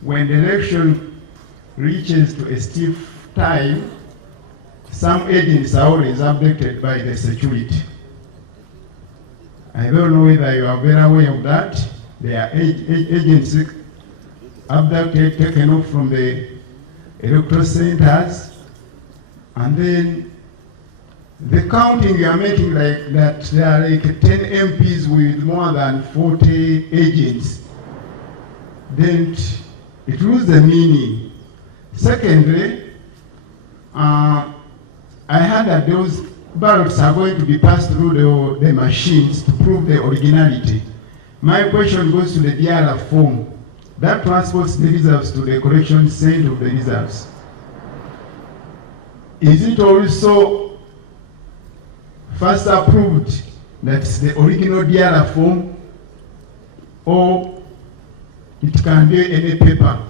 when the election reaches to a stiff time, some agents are always abducted by the security. I don't know whether you are very aware of that. There are agents abducted, taken off from the electoral centers, and then the counting you are making like that, there are like 10 MPs with more than 40 agents. Then it loses the meaning. Secondly, I heard that those ballots are going to be passed through the machines to prove the originality. My question goes to the DRF form that transports the results to the correction center of the results. Is it also first approved that's the original DRF form, or it can be any paper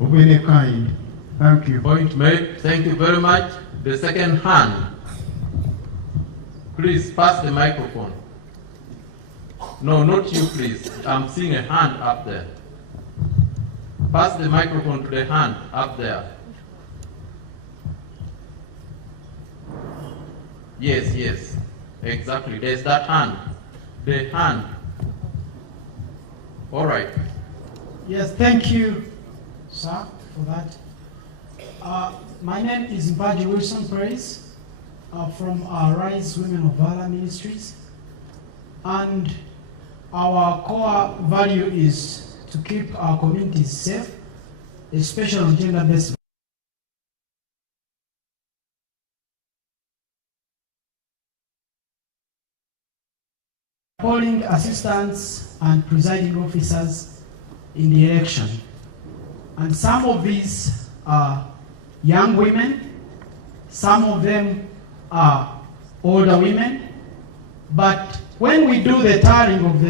of any kind? Thank you. Point made. Thank you very much. The second hand. Please pass the microphone. No, not you, please. I'm seeing a hand up there. Pass the microphone to the hand up there. Yes, yes, exactly. There's that hand. The hand. All right. Yes, thank you, sir, for that. My name is Mbaji Wilson Praise from Rise Women of Valor Ministries. And our core value is to keep our communities safe, especially on gender-based. Polling assistants and presiding officers in the election. And some of these are young women, some of them are older women, but when we do the tallying of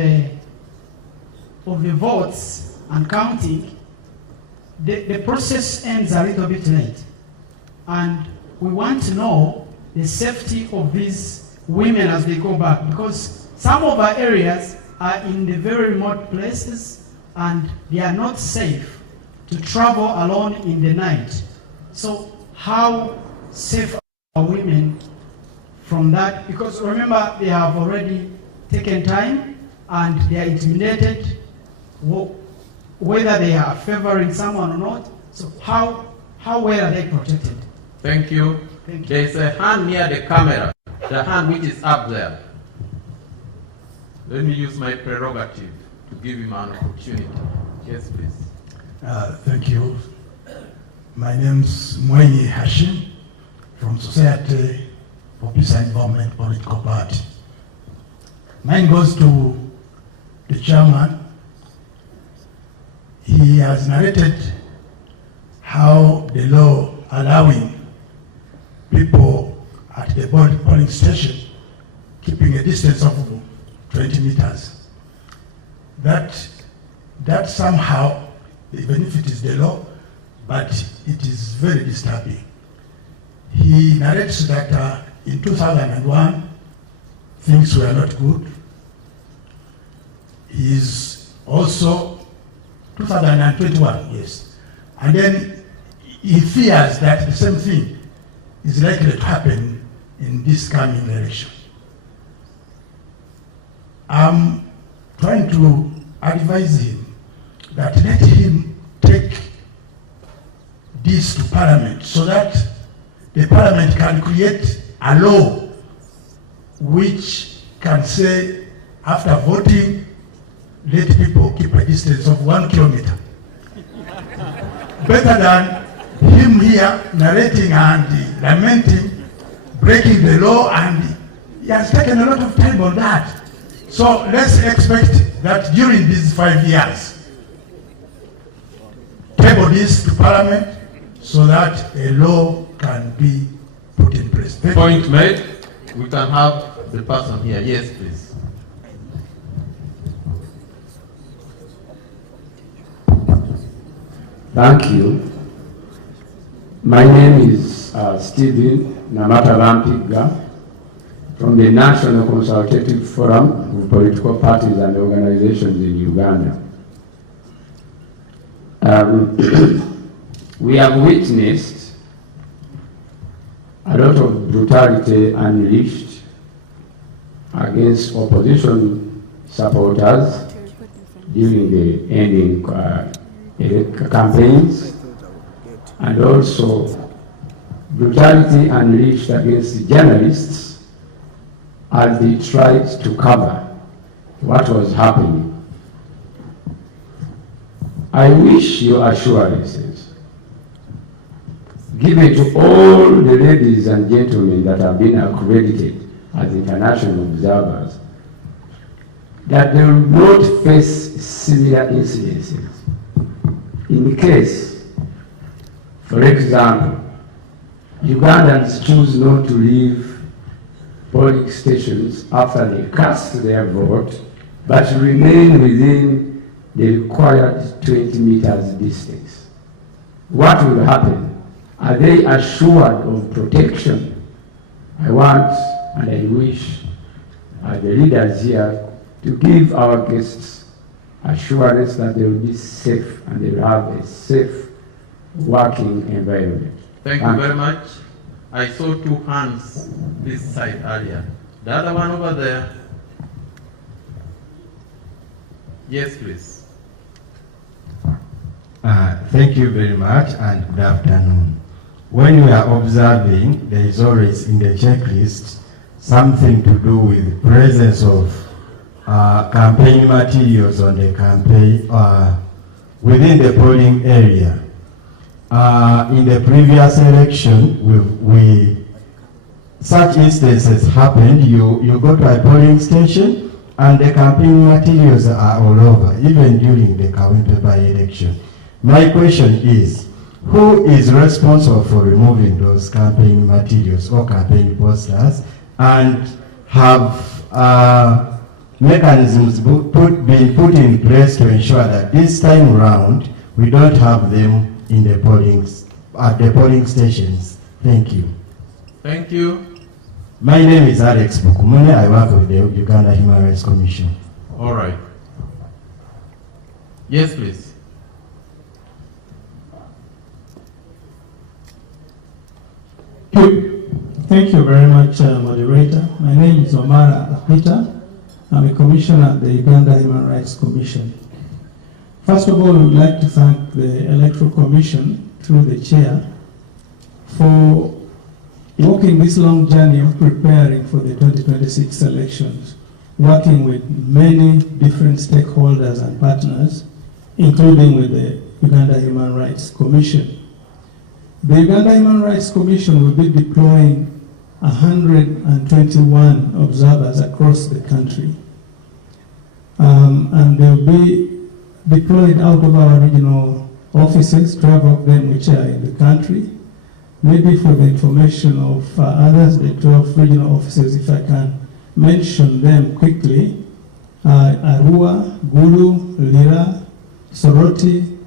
the votes and counting, the process ends a little bit late. And we want to know the safety of these women as they go back, because some of our areas are in the very remote places and they are not safe to travel alone in the night. So how safe are women from that? Because remember, they have already taken time and they are intimidated, whether they are favoring someone or not. So how well are they protected? Thank you. Thank you. There's a hand near the camera, the hand which is up there. Let me use my prerogative to give him an opportunity. Yes, please. Thank you. My name's Mwenye Hashim from Society for Peace and Environment Political Party. Mine goes to the chairman. He has narrated how the law allowing people at the polling station keeping a distance of 20 meters. That somehow, even if it is the law, but it is very disturbing. He narrates that in 2001, things were not good. He is also 2021, yes. And then he fears that the same thing is likely to happen in this coming election. I'm trying to advise him that let him take this to Parliament so that the Parliament can create a law which can say after voting, let people keep a distance of 1 kilometer. Better than him here narrating and lamenting, breaking the law, and he has taken a lot of time on that. So let's expect that during these 5 years, table this to Parliament so that a law can be put in place. Point made. We can have the person here. Yes, please. Thank you. My name is Stephen Namatalampiga from the National Consultative Forum of Political Parties and Organizations in Uganda. We have witnessed a lot of brutality unleashed against opposition supporters during the ending campaigns, and also brutality unleashed against journalists as they tried to cover what was happening. I wish your assurances given to all the ladies and gentlemen that have been accredited as international observers that they will not face similar incidences. In case, for example, Ugandans choose not to leave polling stations after they cast their vote, but remain within the required 20 meters distance. What will happen? Are they assured of protection? I want and I wish the leaders here to give our guests assurance that they will be safe and they will have a safe working environment. Thank you very much. I saw 2 hands this side earlier. The other one over there. Yes, please. Thank you very much and good afternoon. When we are observing, there is always in the checklist something to do with presence of campaign materials on the campaign within the polling area. In the previous election, such instances happened. You go to a polling station and the campaign materials are all over, even during the Kawempe by-election. My question is, who is responsible for removing those campaign materials or campaign posters, and have mechanisms been put in place to ensure that this time around we don't have them in the at the polling stations? Thank you. Thank you. My name is Alex Bukumune. I work with the Uganda Human Rights Commission. All right. Yes, please. Thank you very much, moderator. My name is Omara Akwita. I'm a commissioner at the Uganda Human Rights Commission. First of all, we would like to thank the Electoral Commission, through the chair, for walking this long journey of preparing for the 2026 elections, working with many different stakeholders and partners, including with the Uganda Human Rights Commission. The Uganda Human Rights Commission will be deploying 121 observers across the country. And they'll be deployed out of our regional offices, 12 of them which are in the country. maybe for the information of others, the 12 regional officers, if I can mention them quickly, Arua, Gulu, Lira, Soroti,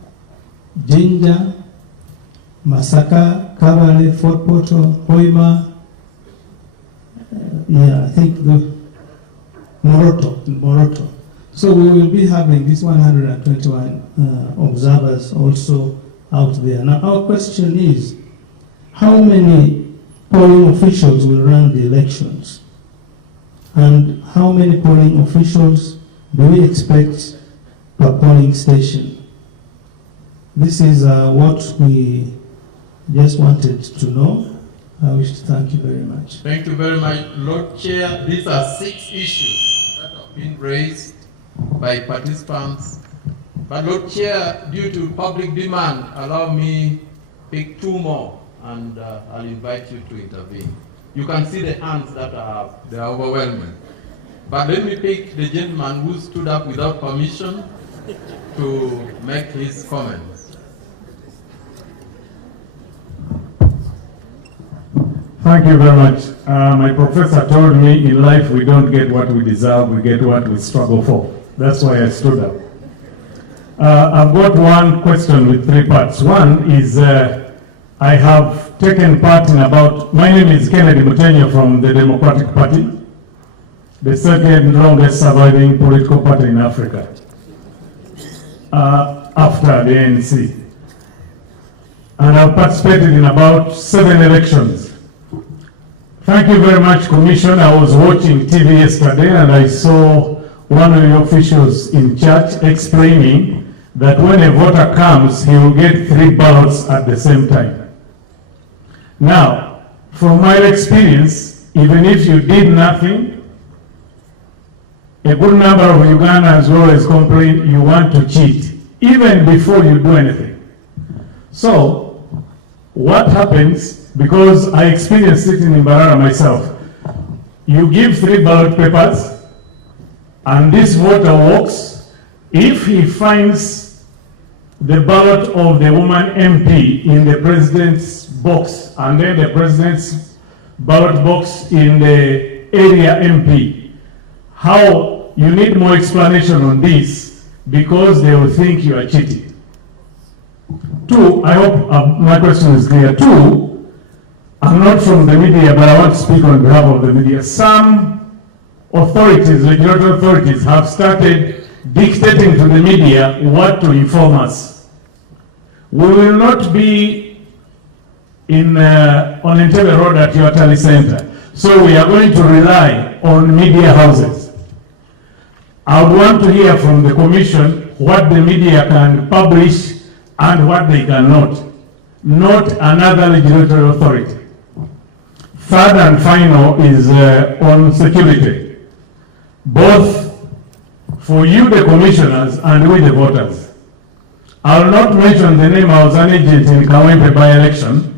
Jinja, Masaka, Kabale, Fort Portal, Hoima, I think the Moroto. So we will be having these 121 observers also out there. Now our question is, how many polling officials will run the elections? And how many polling officials do we expect per polling station? This is what we just wanted to know. I wish to thank you very much. Thank you very much, Lord Chair. These are 6 issues that have been raised by participants. But Lord Chair, due to public demand, allow me pick 2 more, and I'll invite you to intervene. You can see the hands that are up. They are overwhelming. But let me pick the gentleman who stood up without permission to make his comments. Thank you very much. My professor told me in life we don't get what we deserve, we get what we struggle for. That's why I stood up. I've got one question with 3 parts. One is I have taken part in my name is Kennedy Mutenyo from the Democratic Party, the second longest surviving political party in Africa, after the ANC. And I've participated in about 7 elections. Thank you very much, Commission. I was watching TV yesterday and I saw one of the officials in church explaining that when a voter comes, he will get 3 ballots at the same time. Now, from my experience, even if you did nothing, a good number of Ugandans always complain you want to cheat, even before you do anything. So, what happens, because I experienced it in Mbarara myself, you give 3 ballot papers, and this voter walks. If he finds the ballot of the woman MP in the president's box, and then the president's ballot box in the area MP, how you need more explanation on this, because they will think you are cheating. 2, I hope my question is clear. 2, I'm not from the media, but I want to speak on behalf of the media. Some authorities, regulatory authorities, have started dictating to the media what to inform us. We will not be on Entebbe Road at your Tally Center, so we are going to rely on media houses. I would want to hear from the Commission what the media can publish and what they cannot, not another regulatory authority. Third and final is on security, both for you, the commissioners, and we, the voters. I will not mention the name. I was an agent in Kawempe by-election.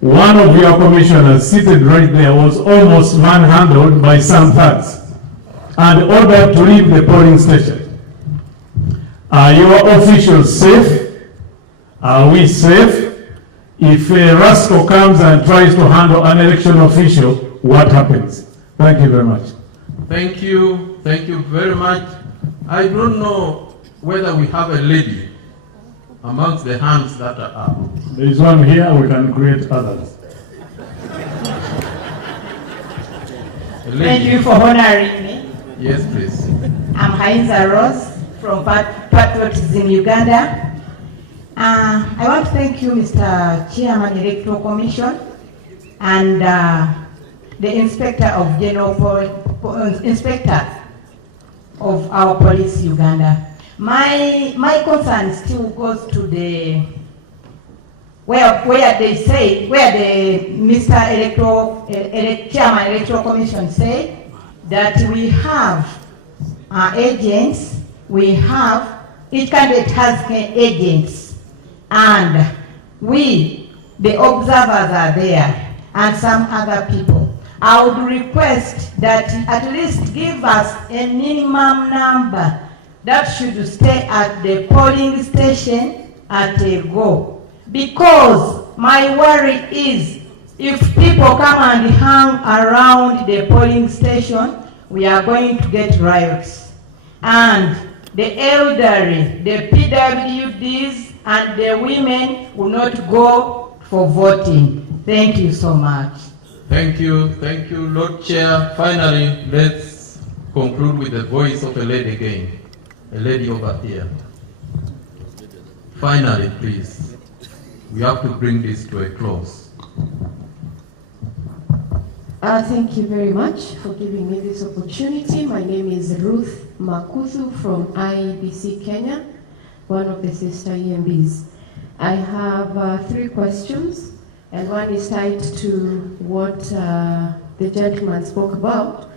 One of your commissioners seated right there was almost manhandled by some thugs and ordered to leave the polling station. Are your officials safe? Are we safe? If a rascal comes and tries to handle an election official, what happens? Thank you very much. Thank you very much. I don't know whether we have a lady amongst the hands that are up. There is one here, we can create others. Thank you for honoring me. Yes, please. I'm Haiza Rose from Patriotism Uganda. I want to thank you, Mr. Chairman, Electoral Commission, and the Inspector of Inspector of our police, Uganda. My concern still goes to the where the Mr. Chairman Electoral Commission said that we have agents, each candidate has agents, and we, the observers, are there, and some other people. I would request that at least give us a minimum number that should stay at the polling station at a go. Because my worry is if people come and hang around the polling station, we are going to get riots. And the elderly, the PWDs, and the women will not go for voting. Thank you so much. Thank you, Lord Chair. Finally, let's conclude with the voice of a lady again, a lady over here. Finally, please, we have to bring this to a close. Thank you very much for giving me this opportunity. My name is Ruth Makuthu from IEBC Kenya, one of the sister EMBs. I have 3 questions, and one is tied to what the gentleman spoke about.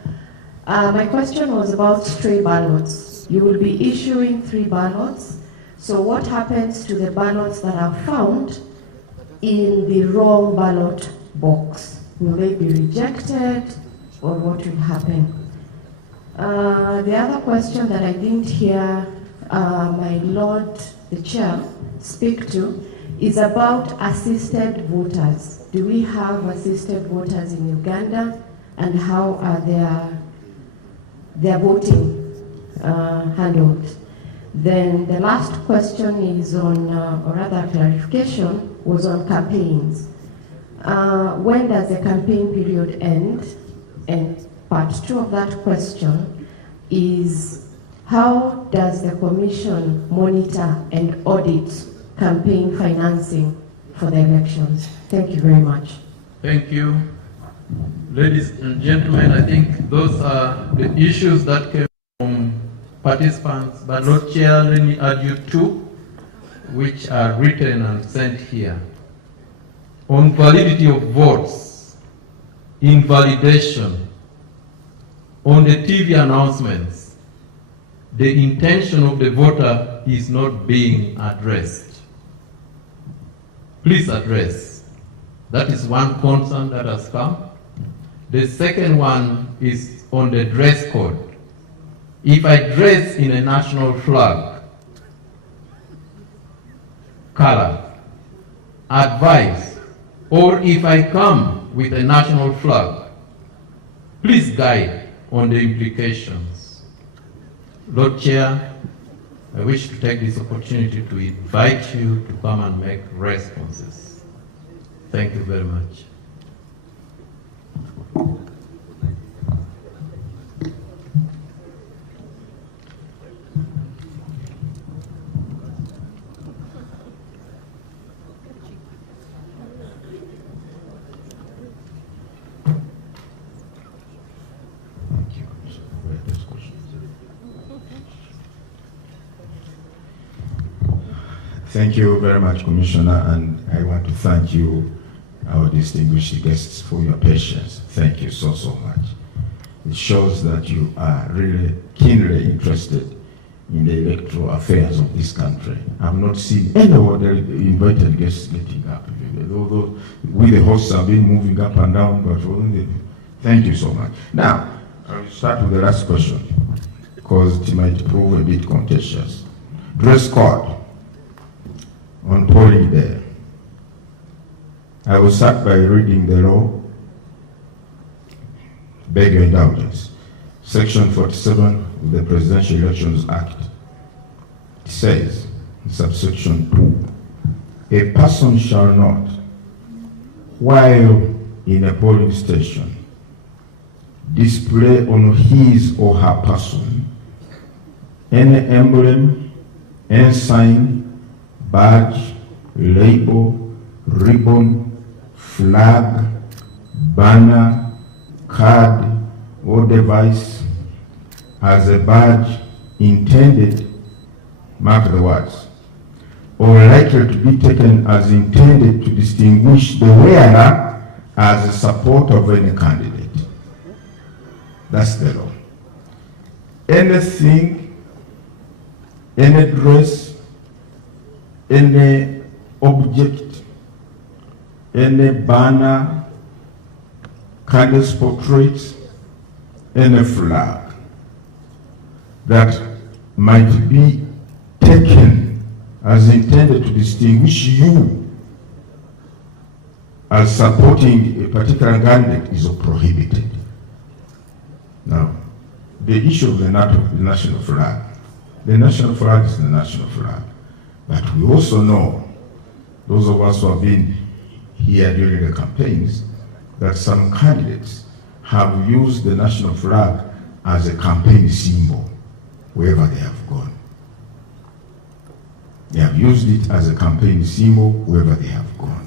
My question was about stray ballots. You will be issuing 3 ballots. So what happens to the ballots that are found in the wrong ballot box? Will they be rejected, or what will happen? The other question that I didn't hear my Lord the Chair speak to is about assisted voters. Do we have assisted voters in Uganda, and how are their voting handled? Then the last question is on, or rather clarification, was on campaigns. When does the campaign period end? And part 2 of that question is, how does the Commission monitor and audit campaign financing for the elections? Thank you very much. Thank you. Ladies and gentlemen, I think those are the issues that came from participants, but Lord Chair, let me add you 2, which are written and sent here. On validity of votes, invalidation, on the TV announcements, the intention of the voter is not being addressed. Please address. That is one concern that has come. The second one is on the dress code. If I dress in a national flag color, advise, or if I come with a national flag, please guide on the implications. Lord Chair, I wish to take this opportunity to invite you to come and make responses. Thank you very much. Thank you very much, Commissioner, and I want to thank you, our distinguished guests, for your patience. Thank you so much. It shows that you are really keenly interested in the electoral affairs of this country. I've not seen any of the invited guests getting up. Although we, the hosts, have been moving up and down, but thank you so much. Now, I'll start with the last question, because it might prove a bit contentious. Dress code on polling day. I will start by reading the law. Beg your indulgence. Section 47 of the Presidential Elections Act. It says, in subsection 2, a person shall not, while in a polling station, display on his or her person any emblem, ensign, badge, label, ribbon, flag, banner, card, or device as a badge intended, mark the words, or likely to be taken as intended to distinguish the wearer as a supporter of any candidate. That's the law. Anything, any dress, any object, any banner, candidate's portrait, any flag that might be taken as intended to distinguish you as supporting a particular candidate is prohibited. Now, the issue of the national flag. The national flag is the national flag. But we also know, those of us who have been here during the campaigns, that some candidates have used the national flag as a campaign symbol wherever they have gone. They have used it as a campaign symbol wherever they have gone.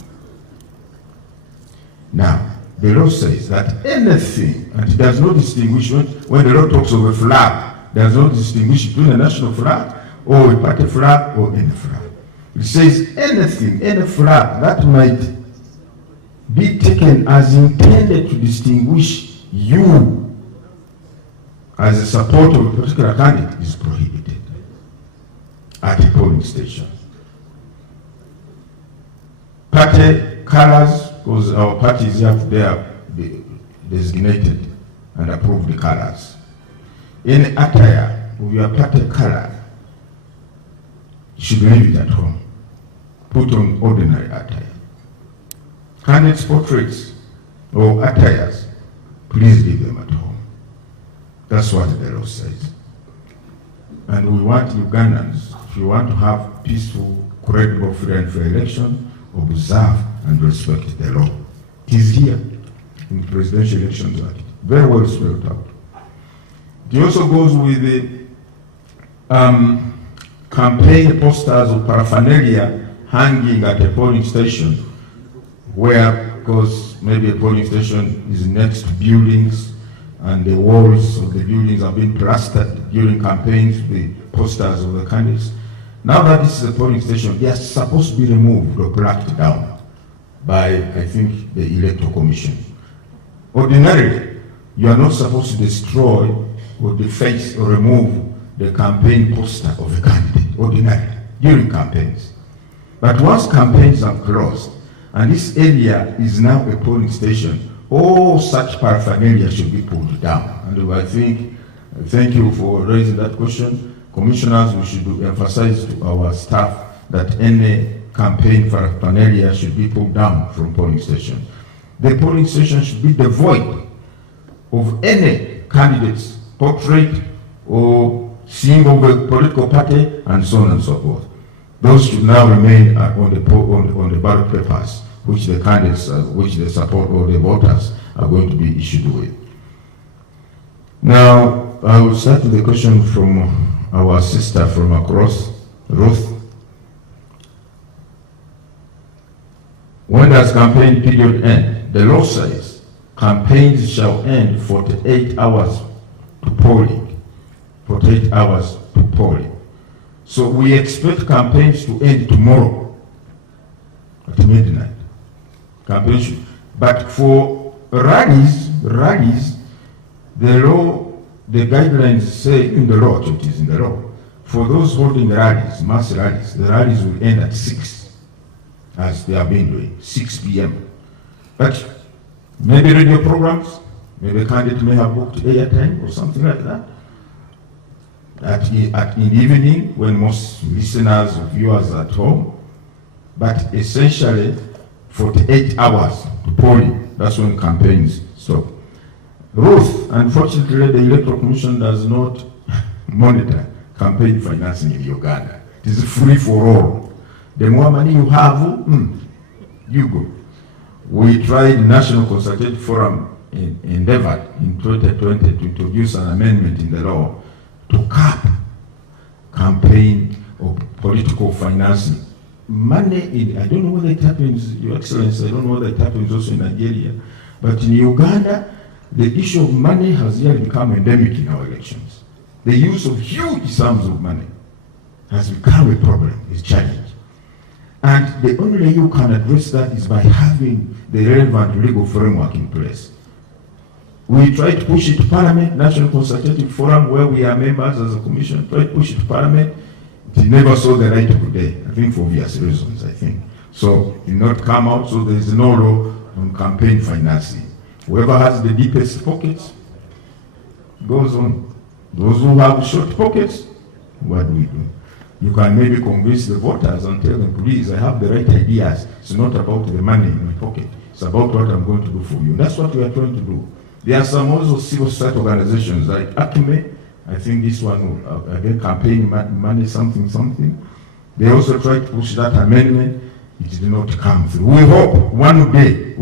Now, the law says that anything, and it does not distinguish, when the law talks of a flag, does not distinguish between a national flag or a party flag or any flag. It says anything, any flag that might be taken as intended to distinguish you as a supporter of a particular candidate is prohibited at a polling station. Party colors, because our parties have their designated and approved colors. Any attire of your party color, you should leave it at home. Put on ordinary attire. Candidates' portraits or attires, please leave them at home. That's what the law says. And we want Ugandans, if you want to have peaceful, credible, free and fair election, observe and respect the law. It is here in the Presidential Elections Act. Very well spelled out. It also goes with the campaign posters or paraphernalia hanging at a polling station where, because maybe a polling station is next to buildings and the walls of the buildings have been plastered during campaigns with the posters of the candidates. Now that this is a polling station, they are supposed to be removed or plaqued down by, I think, the Electoral Commission. Ordinarily, you are not supposed to destroy or deface or remove the campaign poster of a candidate, ordinarily, during campaigns. But once campaigns are closed, and this area is now a polling station, all such paraphernalia should be pulled down. And I think, thank you for raising that question. Commissioners, we should emphasize to our staff that any campaign paraphernalia should be pulled down from polling stations. The polling station should be devoid of any candidate's portrait or symbol of a political party, and so on and so forth. Those should now remain on the ballot papers, which the candidates, which the support or the voters are going to be issued with. Now, I will start with the question from our sister from across, Ruth. When does campaign period end? The law says campaigns shall end 48 hours to polling. 48 hours to polling. So we expect campaigns to end tomorrow at midnight. Campaigns should, but for rallies, the law, the guidelines say in the law, it is in the law, for those holding rallies, mass rallies, the rallies will end at 6, as they have been doing, 6 p.m. But maybe radio programs, maybe a candidate may have booked airtime or something like that. In the evening, when most listeners or viewers are at home, but essentially 48 hours to polling, that's when campaigns stop. Ruth, unfortunately, the Electoral Commission does not monitor campaign financing in Uganda. It is free for all. The more money you have, you go. We tried National Consultative Forum endeavored in 2020 to introduce an amendment in the law to cap campaign or political financing. Money, I don't know whether it happens, Your Excellency, I don't know whether it happens also in Nigeria, but in Uganda, the issue of money has really become endemic in our elections. The use of huge sums of money has become a problem, a challenge. And the only way you can address that is by having the relevant legal framework in place. We try to push it to Parliament, National Consultative Forum, where we are members as a commission, try to push it to Parliament. It never saw the light of day, I think for obvious reasons, I think. So it did not come out, so there is no law on campaign financing. Whoever has the deepest pockets goes on. Those who have short pockets, what do we do? You can maybe convince the voters and tell them, please, I have the right ideas. It's not about the money in my pocket. It's about what I'm going to do for you. That's what we are trying to do. There are some also civil society organizations like ACME. I think this one, again, campaign money, something. They also tried to push that amendment. It did not come through. We hope one day,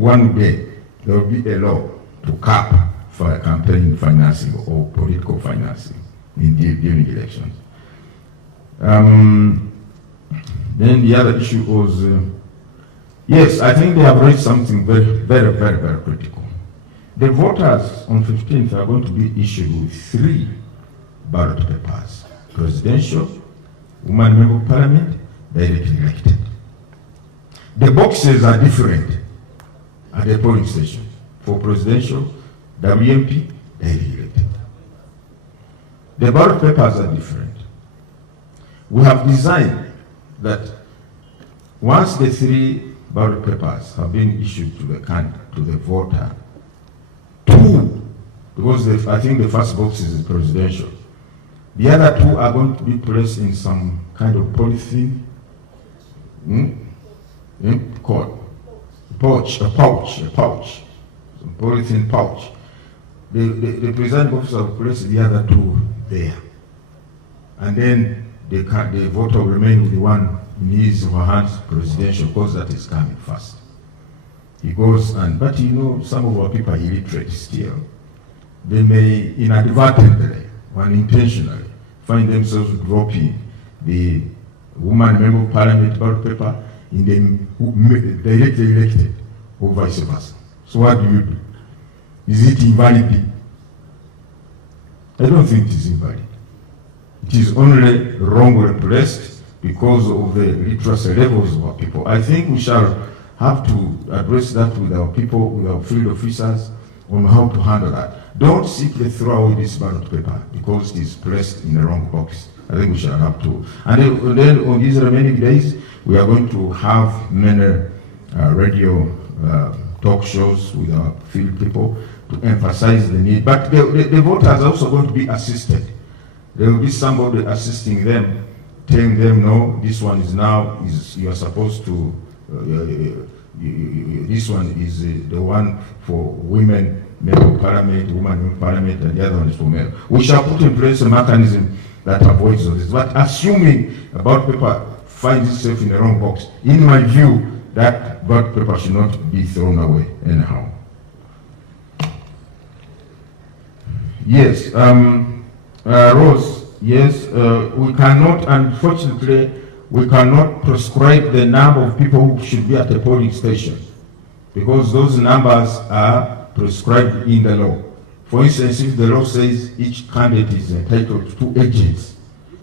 there will be a law to cap for campaign financing or political financing during elections. Then the other issue was, yes, I think they have raised something very, very, very, very critical. The voters on 15th are going to be issued with 3 ballot papers: presidential, woman member of parliament, directly elected. The boxes are different at the polling station. For presidential, WMP, directly elected. The ballot papers are different. We have designed that once the 3 ballot papers have been issued to the voter, 2, because I think the first box is presidential, the other 2 are going to be placed in some kind of polythene, pouch, some polythene pouch. The presiding officer will place the other 2 there, and then the voter will remain with the one in his or her hands, presidential, because that is coming first. He goes but you know, some of our people are illiterate still. They may inadvertently, unintentionally, find themselves dropping the woman member of parliament ballot paper in the directly elected, or vice versa. So what do you do? Is it invalid? I don't think it is invalid. It is only wrongly placed because of the literacy levels of our people. I think we shall have to address that with our people, with our field officers, on how to handle that. Don't simply throw away this ballot paper because it is placed in the wrong box. I think we shall have to. And then on these remaining days, we are going to have many radio talk shows with our field people to emphasize the need. But the voters are also going to be assisted. There will be somebody assisting them, telling them, no, this one is you are supposed to, this one is the one for women, member of parliament, woman member of parliament, and the other one is for male. We shall put in place a mechanism that avoids all this. But assuming a ballot paper finds itself in the wrong box, in my view, that ballot paper should not be thrown away anyhow. Yes, Rose, yes, we cannot, unfortunately, we cannot prescribe the number of people who should be at a polling station because those numbers are prescribed in the law. For instance, if the law says each candidate is entitled to 2 agents,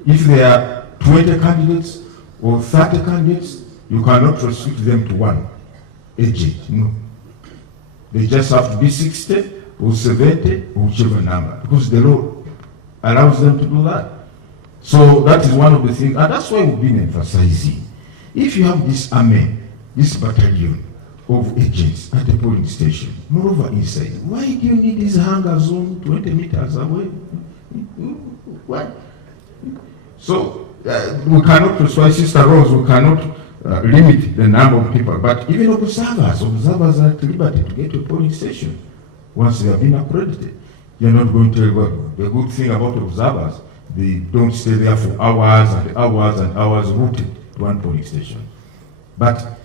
if there are 20 candidates or 30 candidates, you cannot restrict them to 1 agent, no. They just have to be 60 or 70 or whichever number, because the law allows them to do that. So that is one of the things, and that's why we've been emphasizing. If you have this army, this battalion of agents at the polling station, moreover inside, why do you need this hangar zone 20 meters away? What? So we cannot persuade Sister Rose, we cannot limit the number of people, but even observers are at liberty to get to a polling station once they have been accredited. You're not going to tell what the good thing about observers, they don't stay there for hours and hours and hours rooted to one polling station. But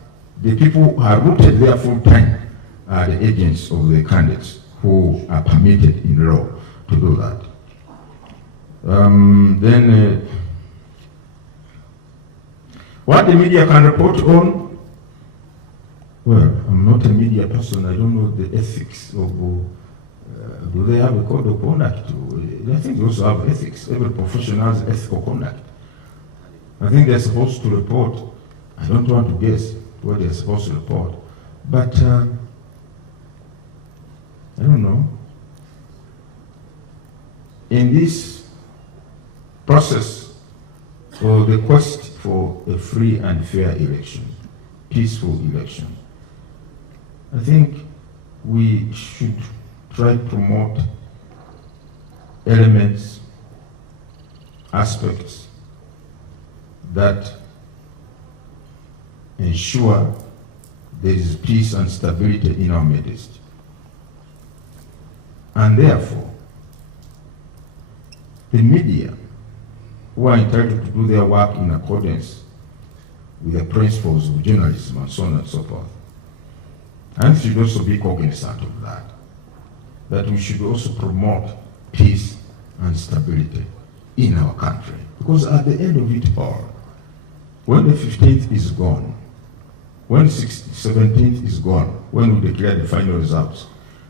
the people who are rooted there full time are the agents of the candidates who are permitted in law to do that. What the media can report on, well, I'm not a media person, I don't know the ethics of, do they have a code of conduct? I think they also have ethics. Every professional has ethical conduct. I think they're supposed to report. I don't want to guess what they're supposed to report. But, I don't know. In this process, for the quest for a free and fair election, peaceful election, I think we should try to promote elements, aspects that ensure there is peace and stability in our midst. And therefore, the media, who are entitled to do their work in accordance with the principles of journalism and so on and so forth, and should also be cognizant of that we should also promote peace and stability in our country. Because at the end of it all, when the 15th is gone, when the 17th is gone, when we declare the final results,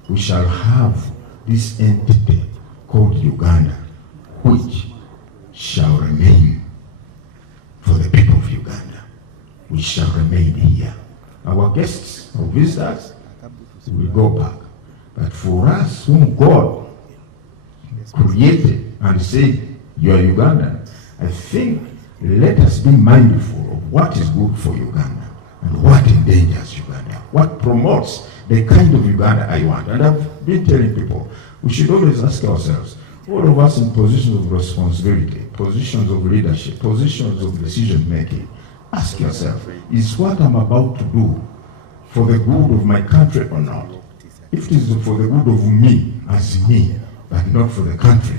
we shall have this entity called Uganda, which shall remain for the people of Uganda. We shall remain here. Our guests, our visitors, will go back. But for us, whom God created and said, you are Ugandan, I think let us be mindful of what is good for Uganda and what endangers Uganda, what promotes the kind of Uganda I want. And I've been telling people, we should always ask ourselves, all of us in positions of responsibility, positions of leadership, positions of decision making, ask yourself, is what I'm about to do for the good of my country or not? If it is for the good of me as me, but not for the country,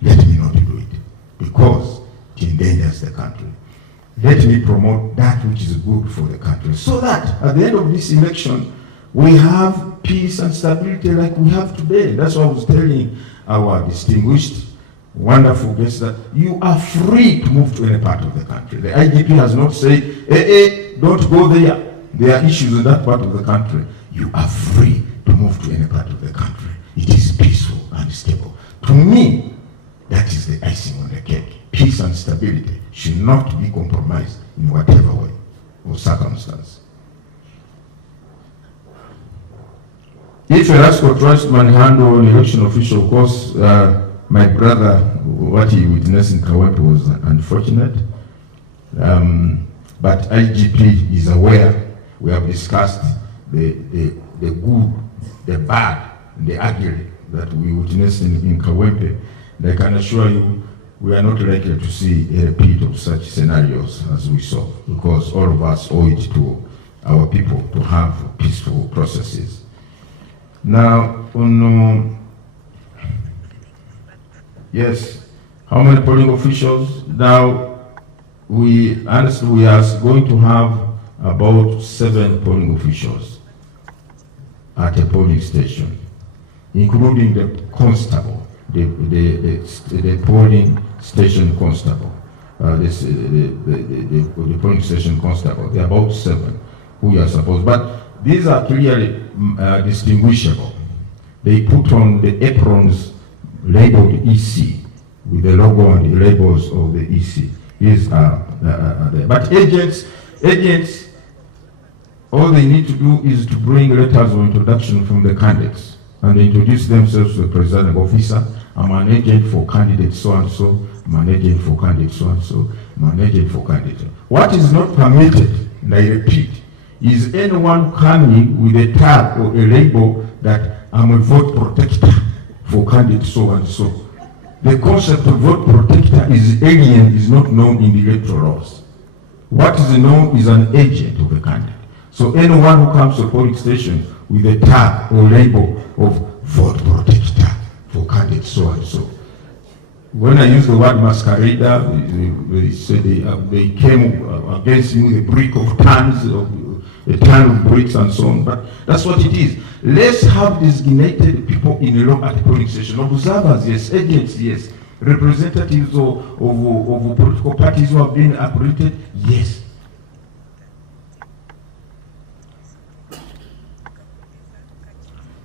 let me not do it, because it endangers the country. Let me promote that which is good for the country, so that at the end of this election, we have peace and stability like we have today. That's what I was telling our distinguished, wonderful guests, that you are free to move to any part of the country. The IGP has not said, don't go there. There are issues in that part of the country. You are free to move to any part of the country. It is peaceful and stable. To me, that is the icing on the cake. Peace and stability should not be compromised in whatever way or circumstance. If Erasco tries to manhandle an election official, of course, my brother, what he witnessed in Kawempe was unfortunate. But IGP is aware. We have discussed the good, the bad, the ugly that we witnessed in Kawempe. And I can assure you, we are not likely to see a repeat of such scenarios as we saw, because all of us owe it to our people to have peaceful processes. Now, yes, how many polling officials? Now, we honestly, we are going to have about 7 polling officials at a polling station, including the constable, the polling station constable, the polling station constable. There are about 7 who are supposed, but these are clearly distinguishable. They put on the aprons labeled EC with the logo and the labels of the EC. These are there. But agents, all they need to do is to bring letters of introduction from the candidates and introduce themselves to the presiding officer. I'm an agent for candidate so-and-so, I'm an agent for candidate so-and-so, I'm an agent for candidate. What is not permitted, and I repeat, is anyone coming with a tag or a label that I'm a vote protector for candidate so-and-so. The concept of vote protector is alien, is not known in the electoral laws. What is known is an agent of a candidate. So anyone who comes to a polling station with a tag or label of vote protector for candidate so-and-so. When I use the word masquerader, they said they came against me with a brick of tons of a ton of bricks and so on, but that's what it is. Let's have designated people in a law at polling station. Observers, yes. Agents, yes. Representatives of political parties who have been uprooted, yes.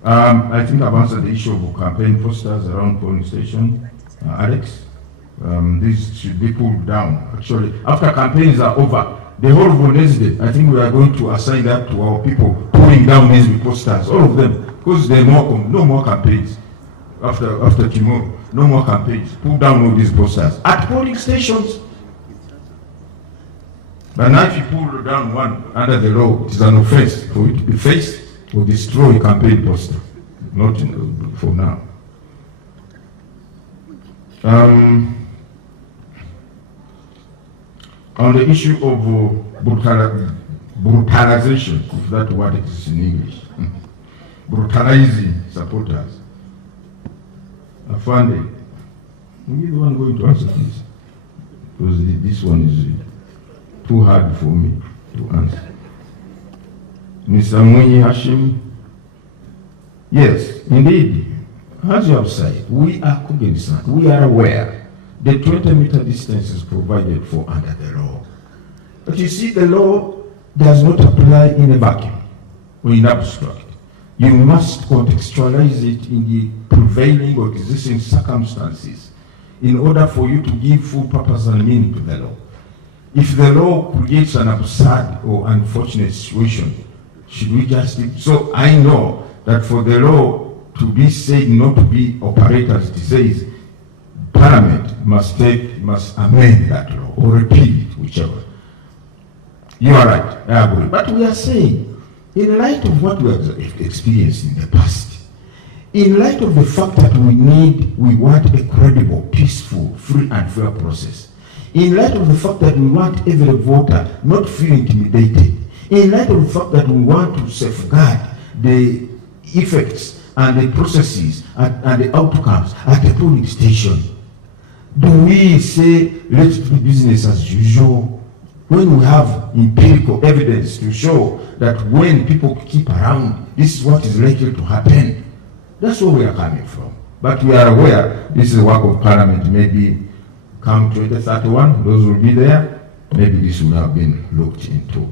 I think I've answered the issue of campaign posters around polling station. Alex, these should be pulled down. Actually, after campaigns are over, the whole of Wednesday, I think we are going to assign that to our people pulling down these posters, all of them, because there are no more campaigns after tomorrow. No more campaigns. Pull down all these posters at polling stations. But now, if you pull down one under the law, it is an offense for it to be faced or destroy a campaign poster. Not for now. On the issue of brutalization, if that word exists in English, brutalizing supporters. Afande, you're the one going to answer this, because this one is too hard for me to answer. Mr. Mwenye Hashim, yes, indeed, as you have said, we are cognizant, we are aware the 20-meter distance is provided for under the law. But you see, the law does not apply in a vacuum or in abstract. You must contextualize it in the prevailing or existing circumstances in order for you to give full purpose and meaning to the law. If the law creates an absurd or unfortunate situation, should we just... So I know that for the law to be said not to be operated, it says Parliament must amend that law or repeal it, whichever. You are right, I agree. But we are saying, in light of what we have experienced in the past, in light of the fact that we want a credible, peaceful, free and fair process, in light of the fact that we want every voter not feel intimidated, in light of the fact that we want to safeguard the effects and the processes and the outcomes at the polling station, do we say, let's do business as usual, when we have empirical evidence to show that when people keep around, this is what is likely to happen? That's where we are coming from. But we are aware this is the work of Parliament. Maybe come 2031, those will be there. Maybe this will have been looked into.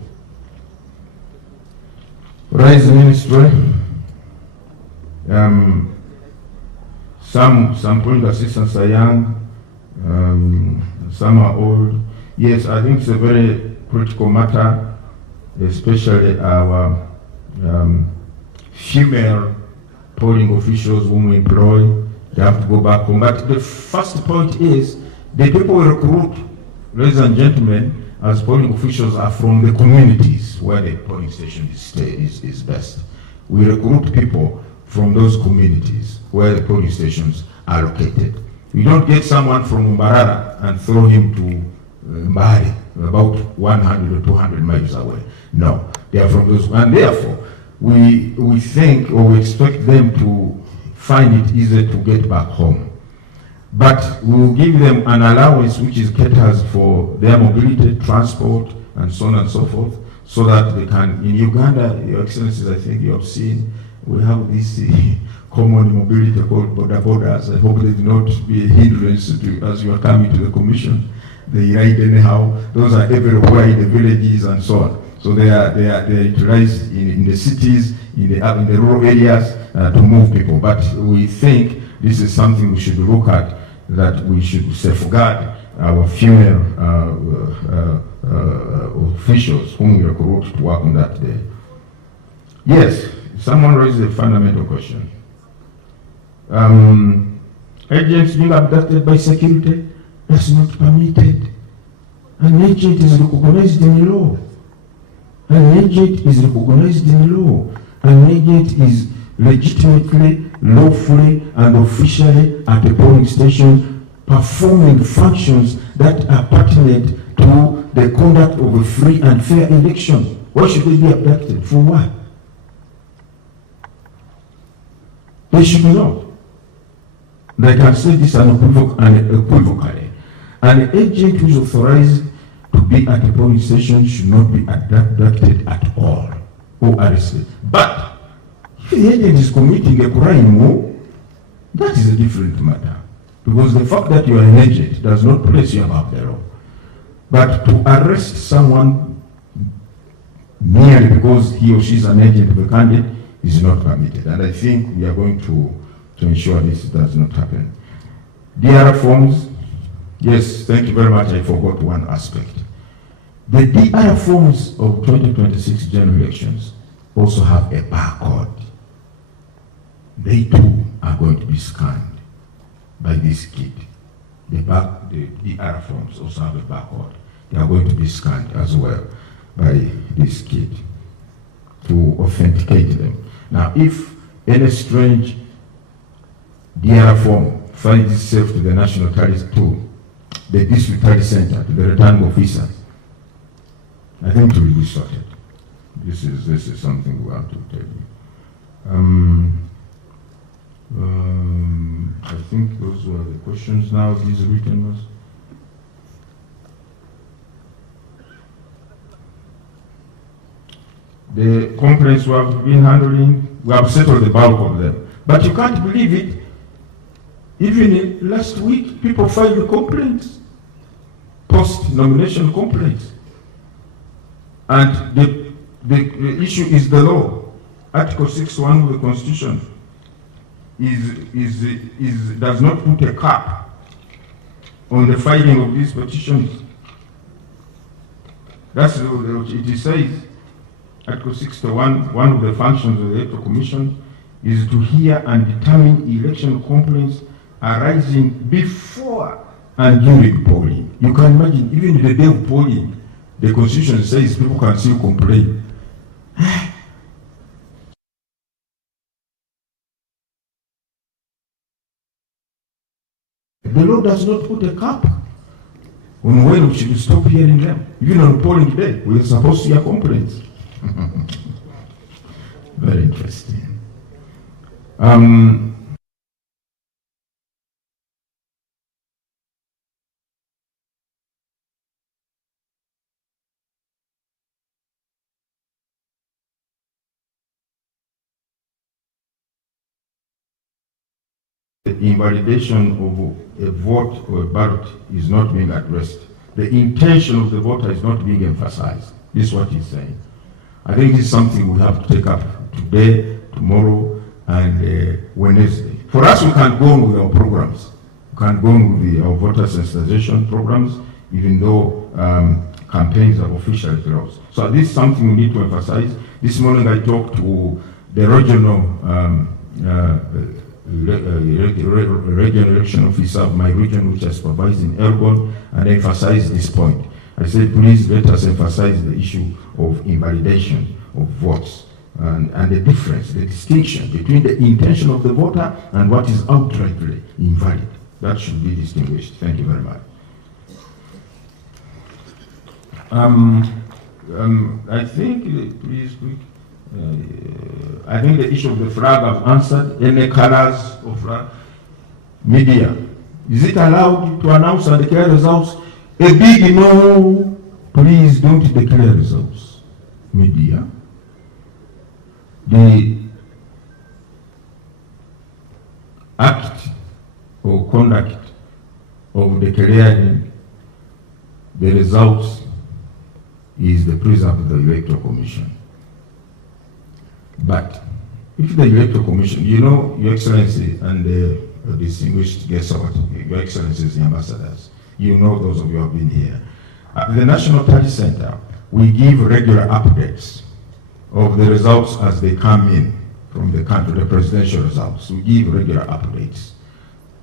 Rise Ministry. Some polling assistants are young. Some are old. Yes, I think it's a very critical matter, especially our female polling officials whom we employ. They have to go back home. But the first point is the people we recruit, ladies and gentlemen, as polling officials are from the communities where the polling station is best. We recruit people from those communities where the polling stations are located. We don't get someone from Mbarara and throw him to Mbari, about 100 or 200 miles away. No, they are from those, and therefore we think or we expect them to find it easier to get back home. But we will give them an allowance which is caters for their mobility, transport, and so on and so forth, so that they can, in Uganda, Your Excellencies, I think you have seen, we have this common mobility called border borders. I hope they do not be a hindrance to, as you are coming to the commission. They ride anyhow. Those are everywhere in the villages and so on. So they are utilized in the cities, in the rural areas to move people. But we think this is something we should look at, that we should safeguard our female officials whom we recruit to work on that day. Yes, someone raised a fundamental question. Agents being abducted by security, that's not permitted. An agent is recognized in the law. An agent is recognized in the law. An agent is legitimately, lawfully, and officially at the polling station performing functions that are pertinent to the conduct of a free and fair election. Why should they be abducted? For what? They should not. They can say this unequivocally. An agent who is authorized to be at a polling station should not be abducted at all or arrested. But if the agent is committing a crime, that is a different matter. Because the fact that you are an agent does not place you above the law. But to arrest someone merely because he or she is an agent of a candidate is not permitted. And I think we are going to ensure this does not happen. DR forms, yes, thank you very much. I forgot one aspect. The DR forms of 2026 general elections also have a barcode. They too are going to be scanned by this kit. The DR forms also have a barcode. They are going to be scanned as well by this kit to authenticate them. Now, if any strange DR form finds itself to the National Tally tool, the District Tally Center, to the returning officer, I think it will be sorted. This is something we have to tell you. I think those were the questions now, these written ones. The complaints we have been handling, we have settled the bulk of them. But you can't believe it, even last week, people filed complaints, post-nomination complaints. And the issue is the law. Article 61 of the Constitution does not put a cap on the filing of these petitions. That's what it says. Article 61, one of the functions of the Electoral Commission is to hear and determine election complaints arising before and during polling. You can imagine, even the day of polling, the Constitution says people can still complain. The law does not put a cap on when we should stop hearing them. Even on polling day, we are supposed to hear complaints. Very interesting. The invalidation of a vote or a ballot is not being addressed. The intention of the voter is not being emphasized. This is what he's saying. I think this is something we have to take up today, tomorrow, and Wednesday. For us, we can go on with our programs. We can go on with our voter sensitization programs, even though campaigns are officially closed. So this is something we need to emphasize. This morning I talked to the regional regional election officer of my region, which I supervise in Elgon, and emphasized this point. I said, please let us emphasize the issue of invalidation of votes and the difference, the distinction between the intention of the voter and what is outrightly invalid. That should be distinguished. Thank you very much. I think, please, I think the issue of the flag I've answered. Any colors of flag. Media. Is it allowed to announce and declare results? A big no. Please don't declare results. Media. The act or conduct of declaring the results is the preserve of the Electoral Commission. But if the Electoral Commission, you know, Your Excellency and the distinguished guests, Your Excellencies, the ambassadors, you know those of you who have been here. At the National Tally Center, we give regular updates of the results as they come in from the country, the presidential results. We give regular updates.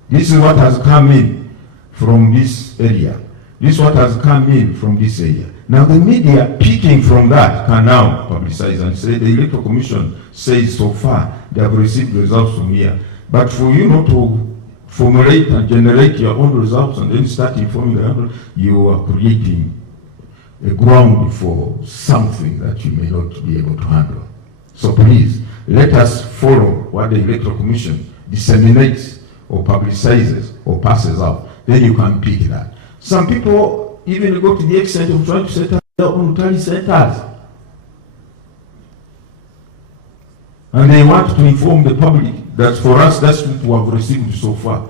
This is what has come in from this area. This is what has come in from this area. Now the media picking from that can now publicize and say the Electoral Commission says so far they have received results from here. But for you not to formulate and generate your own results and then start informing the other, you are creating a ground for something that you may not be able to handle. So please, let us follow what the Electoral Commission disseminates or publicizes or passes out. Then you can pick that. Some people even go to the extent of trying to set up their own tally centers. And they want to inform the public that for us, that's what we have received so far.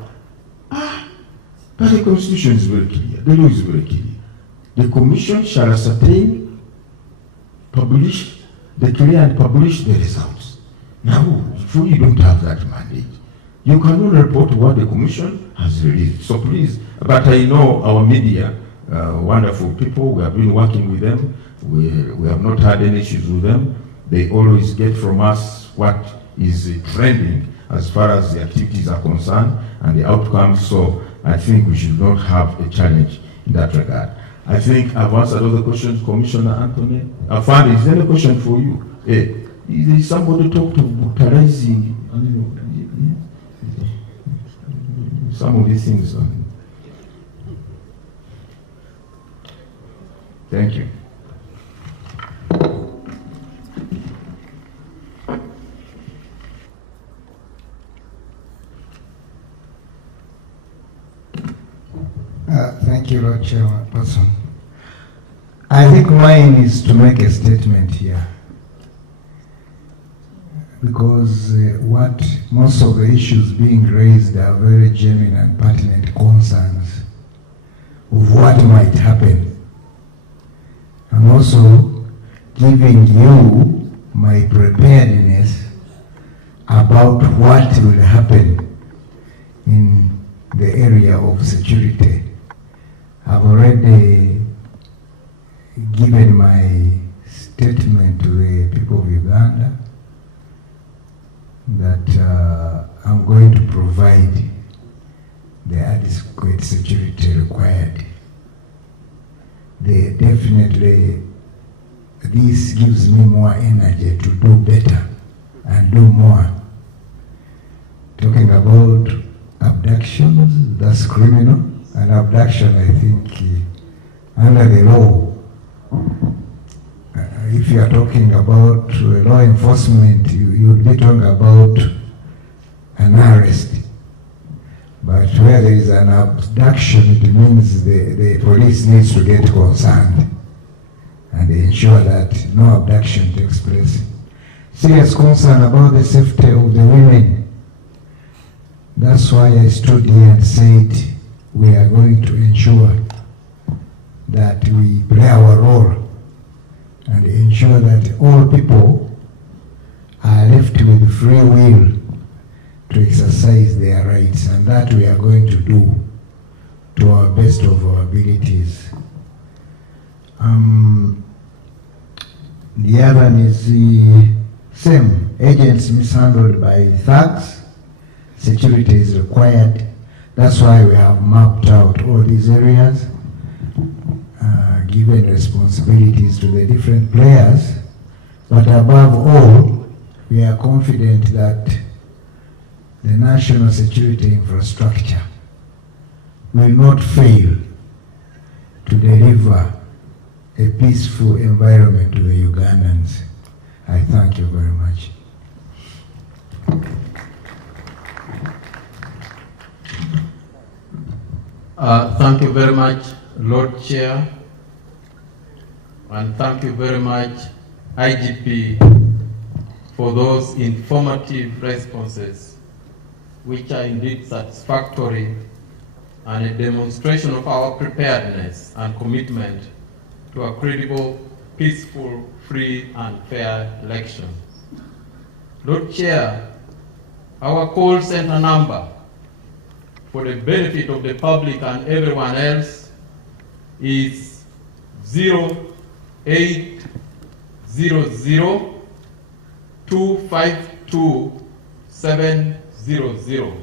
But the Constitution is very clear. The law is very clear. The Commission shall ascertain, publish, declare and publish the results. Now, if you don't have that mandate, you cannot report what the Commission has released. So please, but I know our media, wonderful people, we have been working with them. We have not had any issues with them. They always get from us what is trending as far as the activities are concerned and the outcomes. So I think we should not have a challenge in that regard. I think I've answered all the questions, Commissioner Anthony. Afande, is there any question for you? Is somebody talk to brutalizing some of these things? Thank you. you, Lord Chairperson. I think mine is to make a statement here. Because what most of the issues being raised are very genuine and pertinent concerns of what might happen. I'm also giving you my preparedness about what will happen in the area of security. I've already given my statement to the people of Uganda that I'm going to provide the adequate security required. Definitely, this gives me more energy to do better and do more. Talking about abductions, that's criminal, and abduction, I think, under the law, if you are talking about law enforcement, you would be talking about an arrest. But where there is an abduction, it means the police needs to get concerned and ensure that no abduction takes place. Serious concern about the safety of the women. That's why I stood here and said we are going to ensure that we play our role and ensure that all people are left with free will to exercise their rights, and that we are going to do to our best of our abilities. The other one is the same. Agents mishandled by thugs. Security is required. That's why we have mapped out all these areas, given responsibilities to the different players. But above all, we are confident that the national security infrastructure will not fail to deliver a peaceful environment to the Ugandans. I thank you very much. Thank you very much, Lord Chair, and thank you very much, IGP, for those informative responses, which are indeed satisfactory and a demonstration of our preparedness and commitment to a credible, peaceful, free and fair election. Lord Chair, our call center number for the benefit of the public and everyone else is 0800-252-700.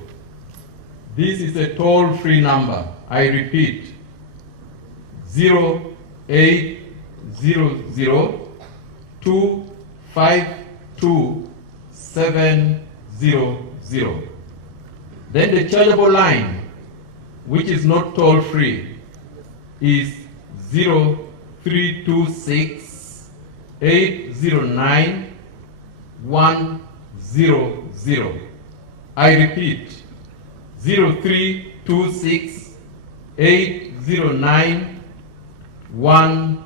This is a toll-free number. I repeat, 0800-252-700. Then the chargeable line, which is not toll-free, is 0326-809-100. I repeat, 0326-809-100.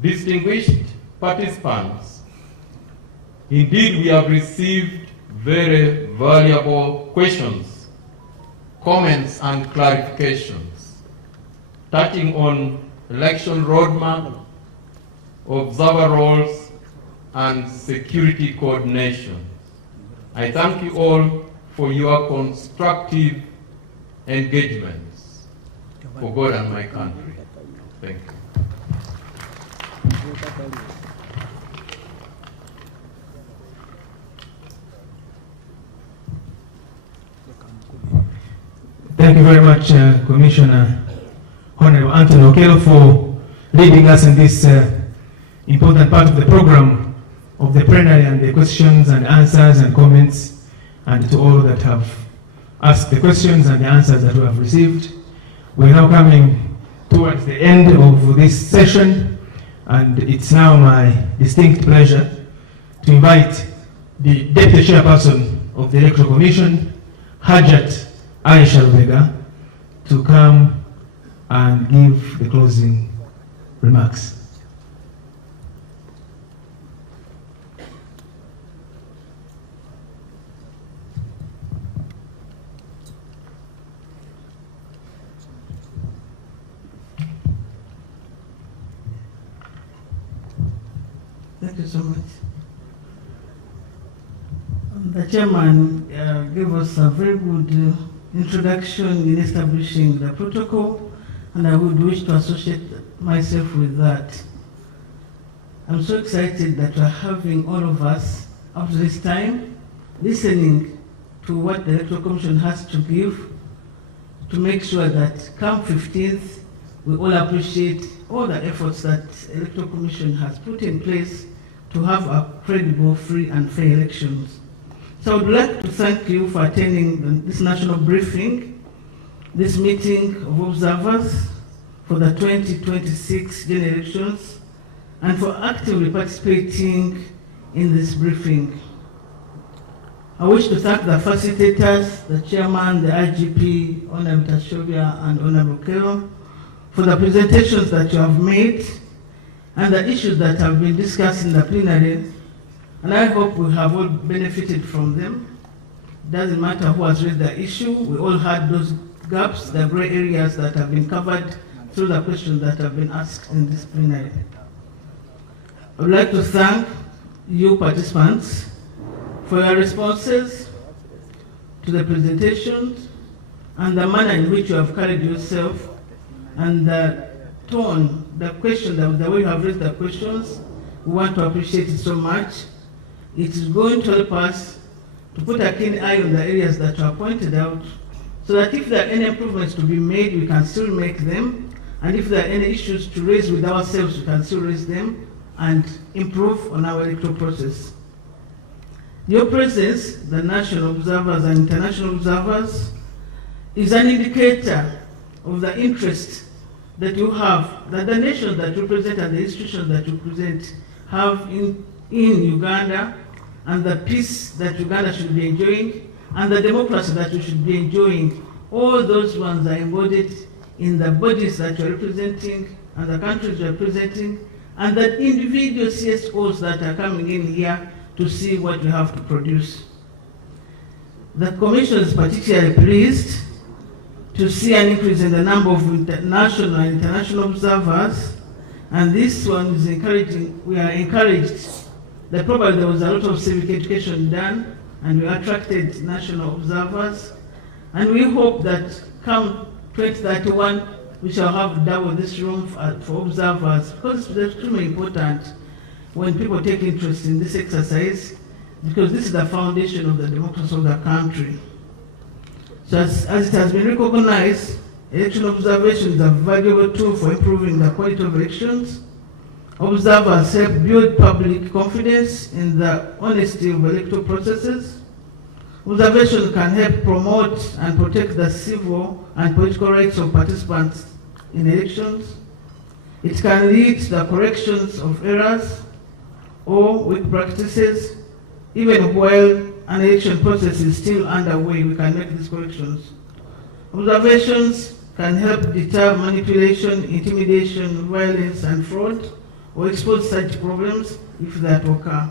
Distinguished participants, indeed we have received very valuable questions, comments and clarifications touching on election roadmap, observer roles and security coordination. I thank you all for your constructive engagements for God and my country. Thank you. Thank you very much, Commissioner Honorable Anthony Okello, for leading us in this important part of the program of the plenary and the questions and answers and comments, and to all that have asked the questions and the answers that we have received. We're now coming towards the end of this session, and it's now my distinct pleasure to invite the Deputy Chairperson of the Electoral Commission, Hajat Aisha Rubega, to come and give the closing remarks. Thank you so much. The chairman gave us a very good introduction in establishing the protocol, and I would wish to associate myself with that. I'm so excited that we're having all of us up to this time listening to what the Electoral Commission has to give to make sure that come 15th, we all appreciate all the efforts that the Electoral Commission has put in place to have a credible, free and fair elections. So I would like to thank you for attending this national briefing, this meeting of observers for the 2026 general elections, and for actively participating in this briefing. I wish to thank the facilitators, the chairman, the IGP, Honorable Tashovia and Honorable Kero, for the presentations that you have made and the issues that have been discussed in the plenary, and I hope we have all benefited from them. It doesn't matter who has raised the issue, we all had those gaps, the gray areas that have been covered through the questions that have been asked in this plenary. I would like to thank you participants for your responses to the presentations and the manner in which you have carried yourself and the tone, the question, the way you have raised the questions. We want to appreciate it so much. It is going to help us to put a keen eye on the areas that are pointed out, so that if there are any improvements to be made, we can still make them, and if there are any issues to raise with ourselves, we can still raise them and improve on our electoral process. Your presence, the national observers and international observers, is an indicator of the interest that you have, that the nations that you represent and the institutions that you represent have in Uganda, and the peace that Uganda should be enjoying, and the democracy that you should be enjoying. All those ones are embodied in the bodies that you're representing, and the countries you're representing, and the individual CSOs that are coming in here to see what we have to produce. The Commission is particularly pleased to see an increase in the number of national and international observers, and this one is encouraging. We are encouraged that probably there was a lot of civic education done, and we attracted national observers, and we hope that come 2031 we shall have double this room for observers, because it's extremely important when people take interest in this exercise, because this is the foundation of the democracy of the country. So as it has been recognized, election observation is a valuable tool for improving the quality of elections. Observers help build public confidence in the honesty of electoral processes. Observation can help promote and protect the civil and political rights of participants in elections. It can lead to the corrections of errors or weak practices. Even while an election process is still underway, we can make these corrections. Observations can help deter manipulation, intimidation, violence, and fraud, or expose such problems if that occur.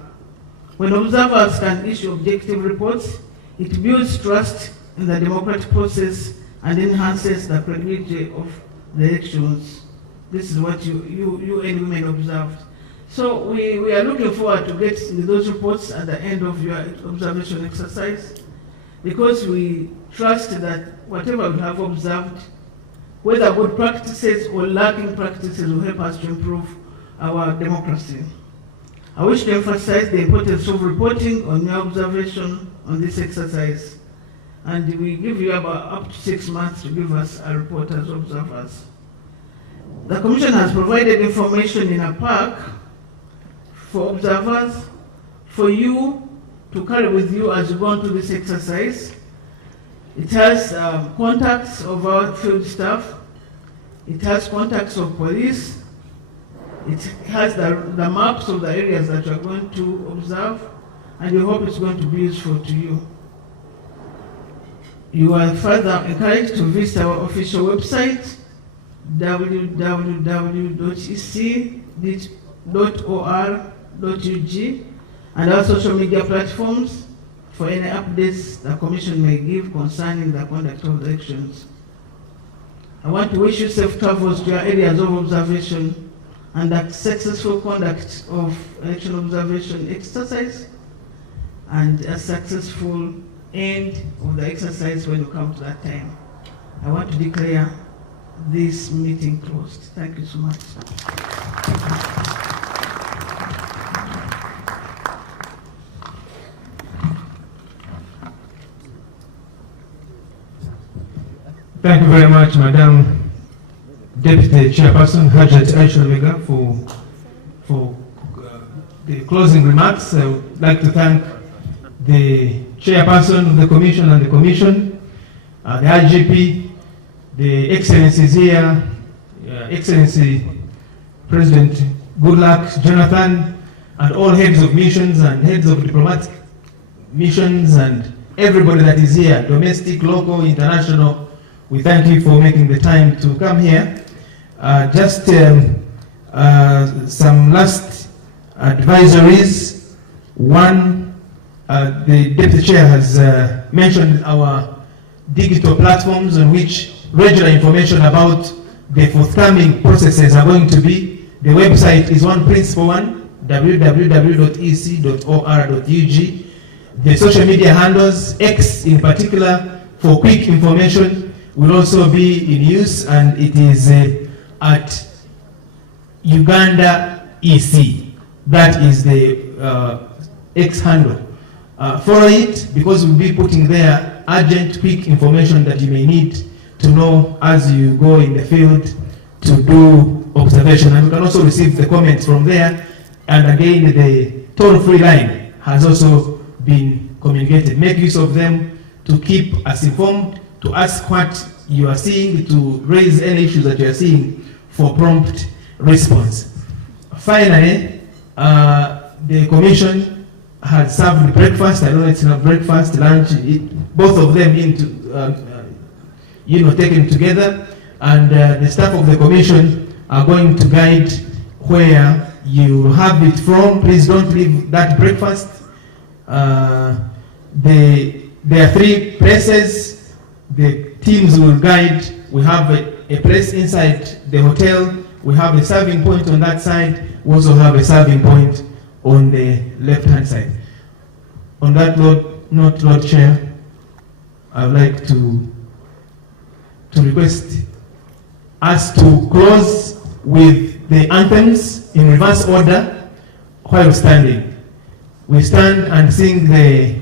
When observers can issue objective reports, it builds trust in the democratic process and enhances the credibility of the elections. This is what you and women observed. So we are looking forward to getting those reports at the end of your observation exercise, because we trust that whatever we have observed, whether good practices or lacking practices, will help us to improve our democracy. I wish to emphasize the importance of reporting on your observation on this exercise, and we give you about up to 6 months to give us a report as observers. The Commission has provided information in a pack for observers, for you to carry with you as you go on to this exercise. It has contacts of our field staff, it has contacts of police, it has the maps of the areas that you are going to observe, and we hope it's going to be useful to you. You are further encouraged to visit our official website, www.ec.or.ug, and our social media platforms for any updates the Commission may give concerning the conduct of the elections. I want to wish you safe travels to your areas of observation and a successful conduct of election observation exercise and a successful end of the exercise when you come to that time. I want to declare this meeting closed. Thank you so much. Thank you very much, Madam Deputy Chairperson Hajat Aisha Omega, for the closing remarks. I would like to thank the Chairperson of the Commission and the Commission, the IGP, the Excellencies here, Excellency President Goodluck Jonathan, and all heads of missions and heads of diplomatic missions and everybody that is here, domestic, local, international. We thank you for making the time to come here. Just some last advisories. One, the Deputy Chair has mentioned our digital platforms on which regular information about the forthcoming processes are going to be. The website is one principal one, www.ec.or.ug. The social media handles, X in particular, for quick information, will also be in use, and it is at Uganda EC. That is the X handle. Follow it, because we'll be putting there urgent, quick information that you may need to know as you go in the field to do observation. And you can also receive the comments from there. And again, the toll-free line has also been communicated. Make use of them to keep us informed, to ask what you are seeing, to raise any issues that you are seeing for prompt response. Finally, the Commission has served breakfast. I don't know if it's not breakfast, lunch, both of them into, taken together. And the staff of the Commission are going to guide where you have it from. Please don't leave that breakfast. There are 3 places. The teams will guide. We have a place inside the hotel. We have a serving point on that side. We also have a serving point on the left-hand side. On that note, Lord Chair, I would like to request us to close with the anthems in reverse order while standing. We stand and sing the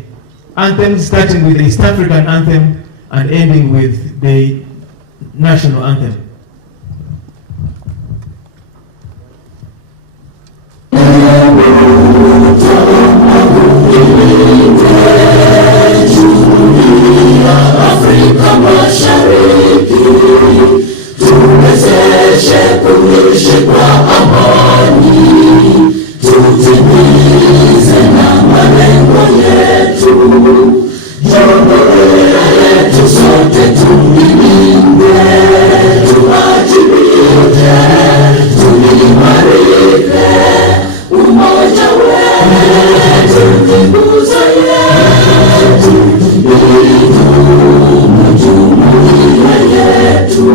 anthems, starting with the East African anthem and ending with the national anthem. Afrika Mashariki, tuwezeshe kuishi kwa amani, tutimize na malengo yetu, jumuiya yetu sote tulilinde, tuwajibike, tuimarike, umoja wetu ni nguzo yetu, idumu jumuiya yetu.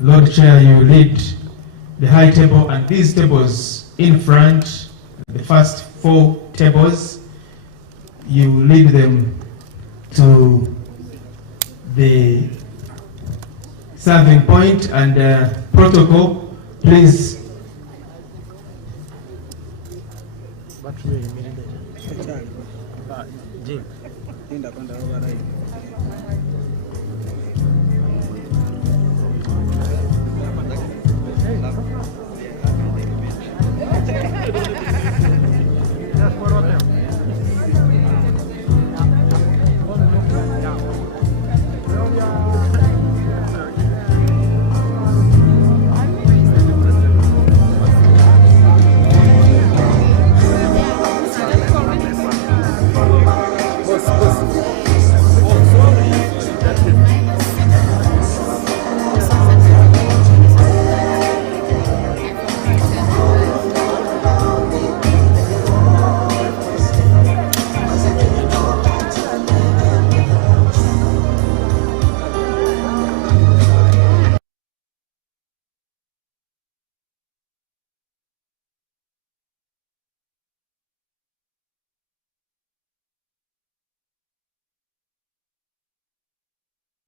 Lord Chair, you lead the high table, and these tables in front, the first 4 tables, you lead them to the serving point and protocol. Please Jim. Nenda kwenda over right.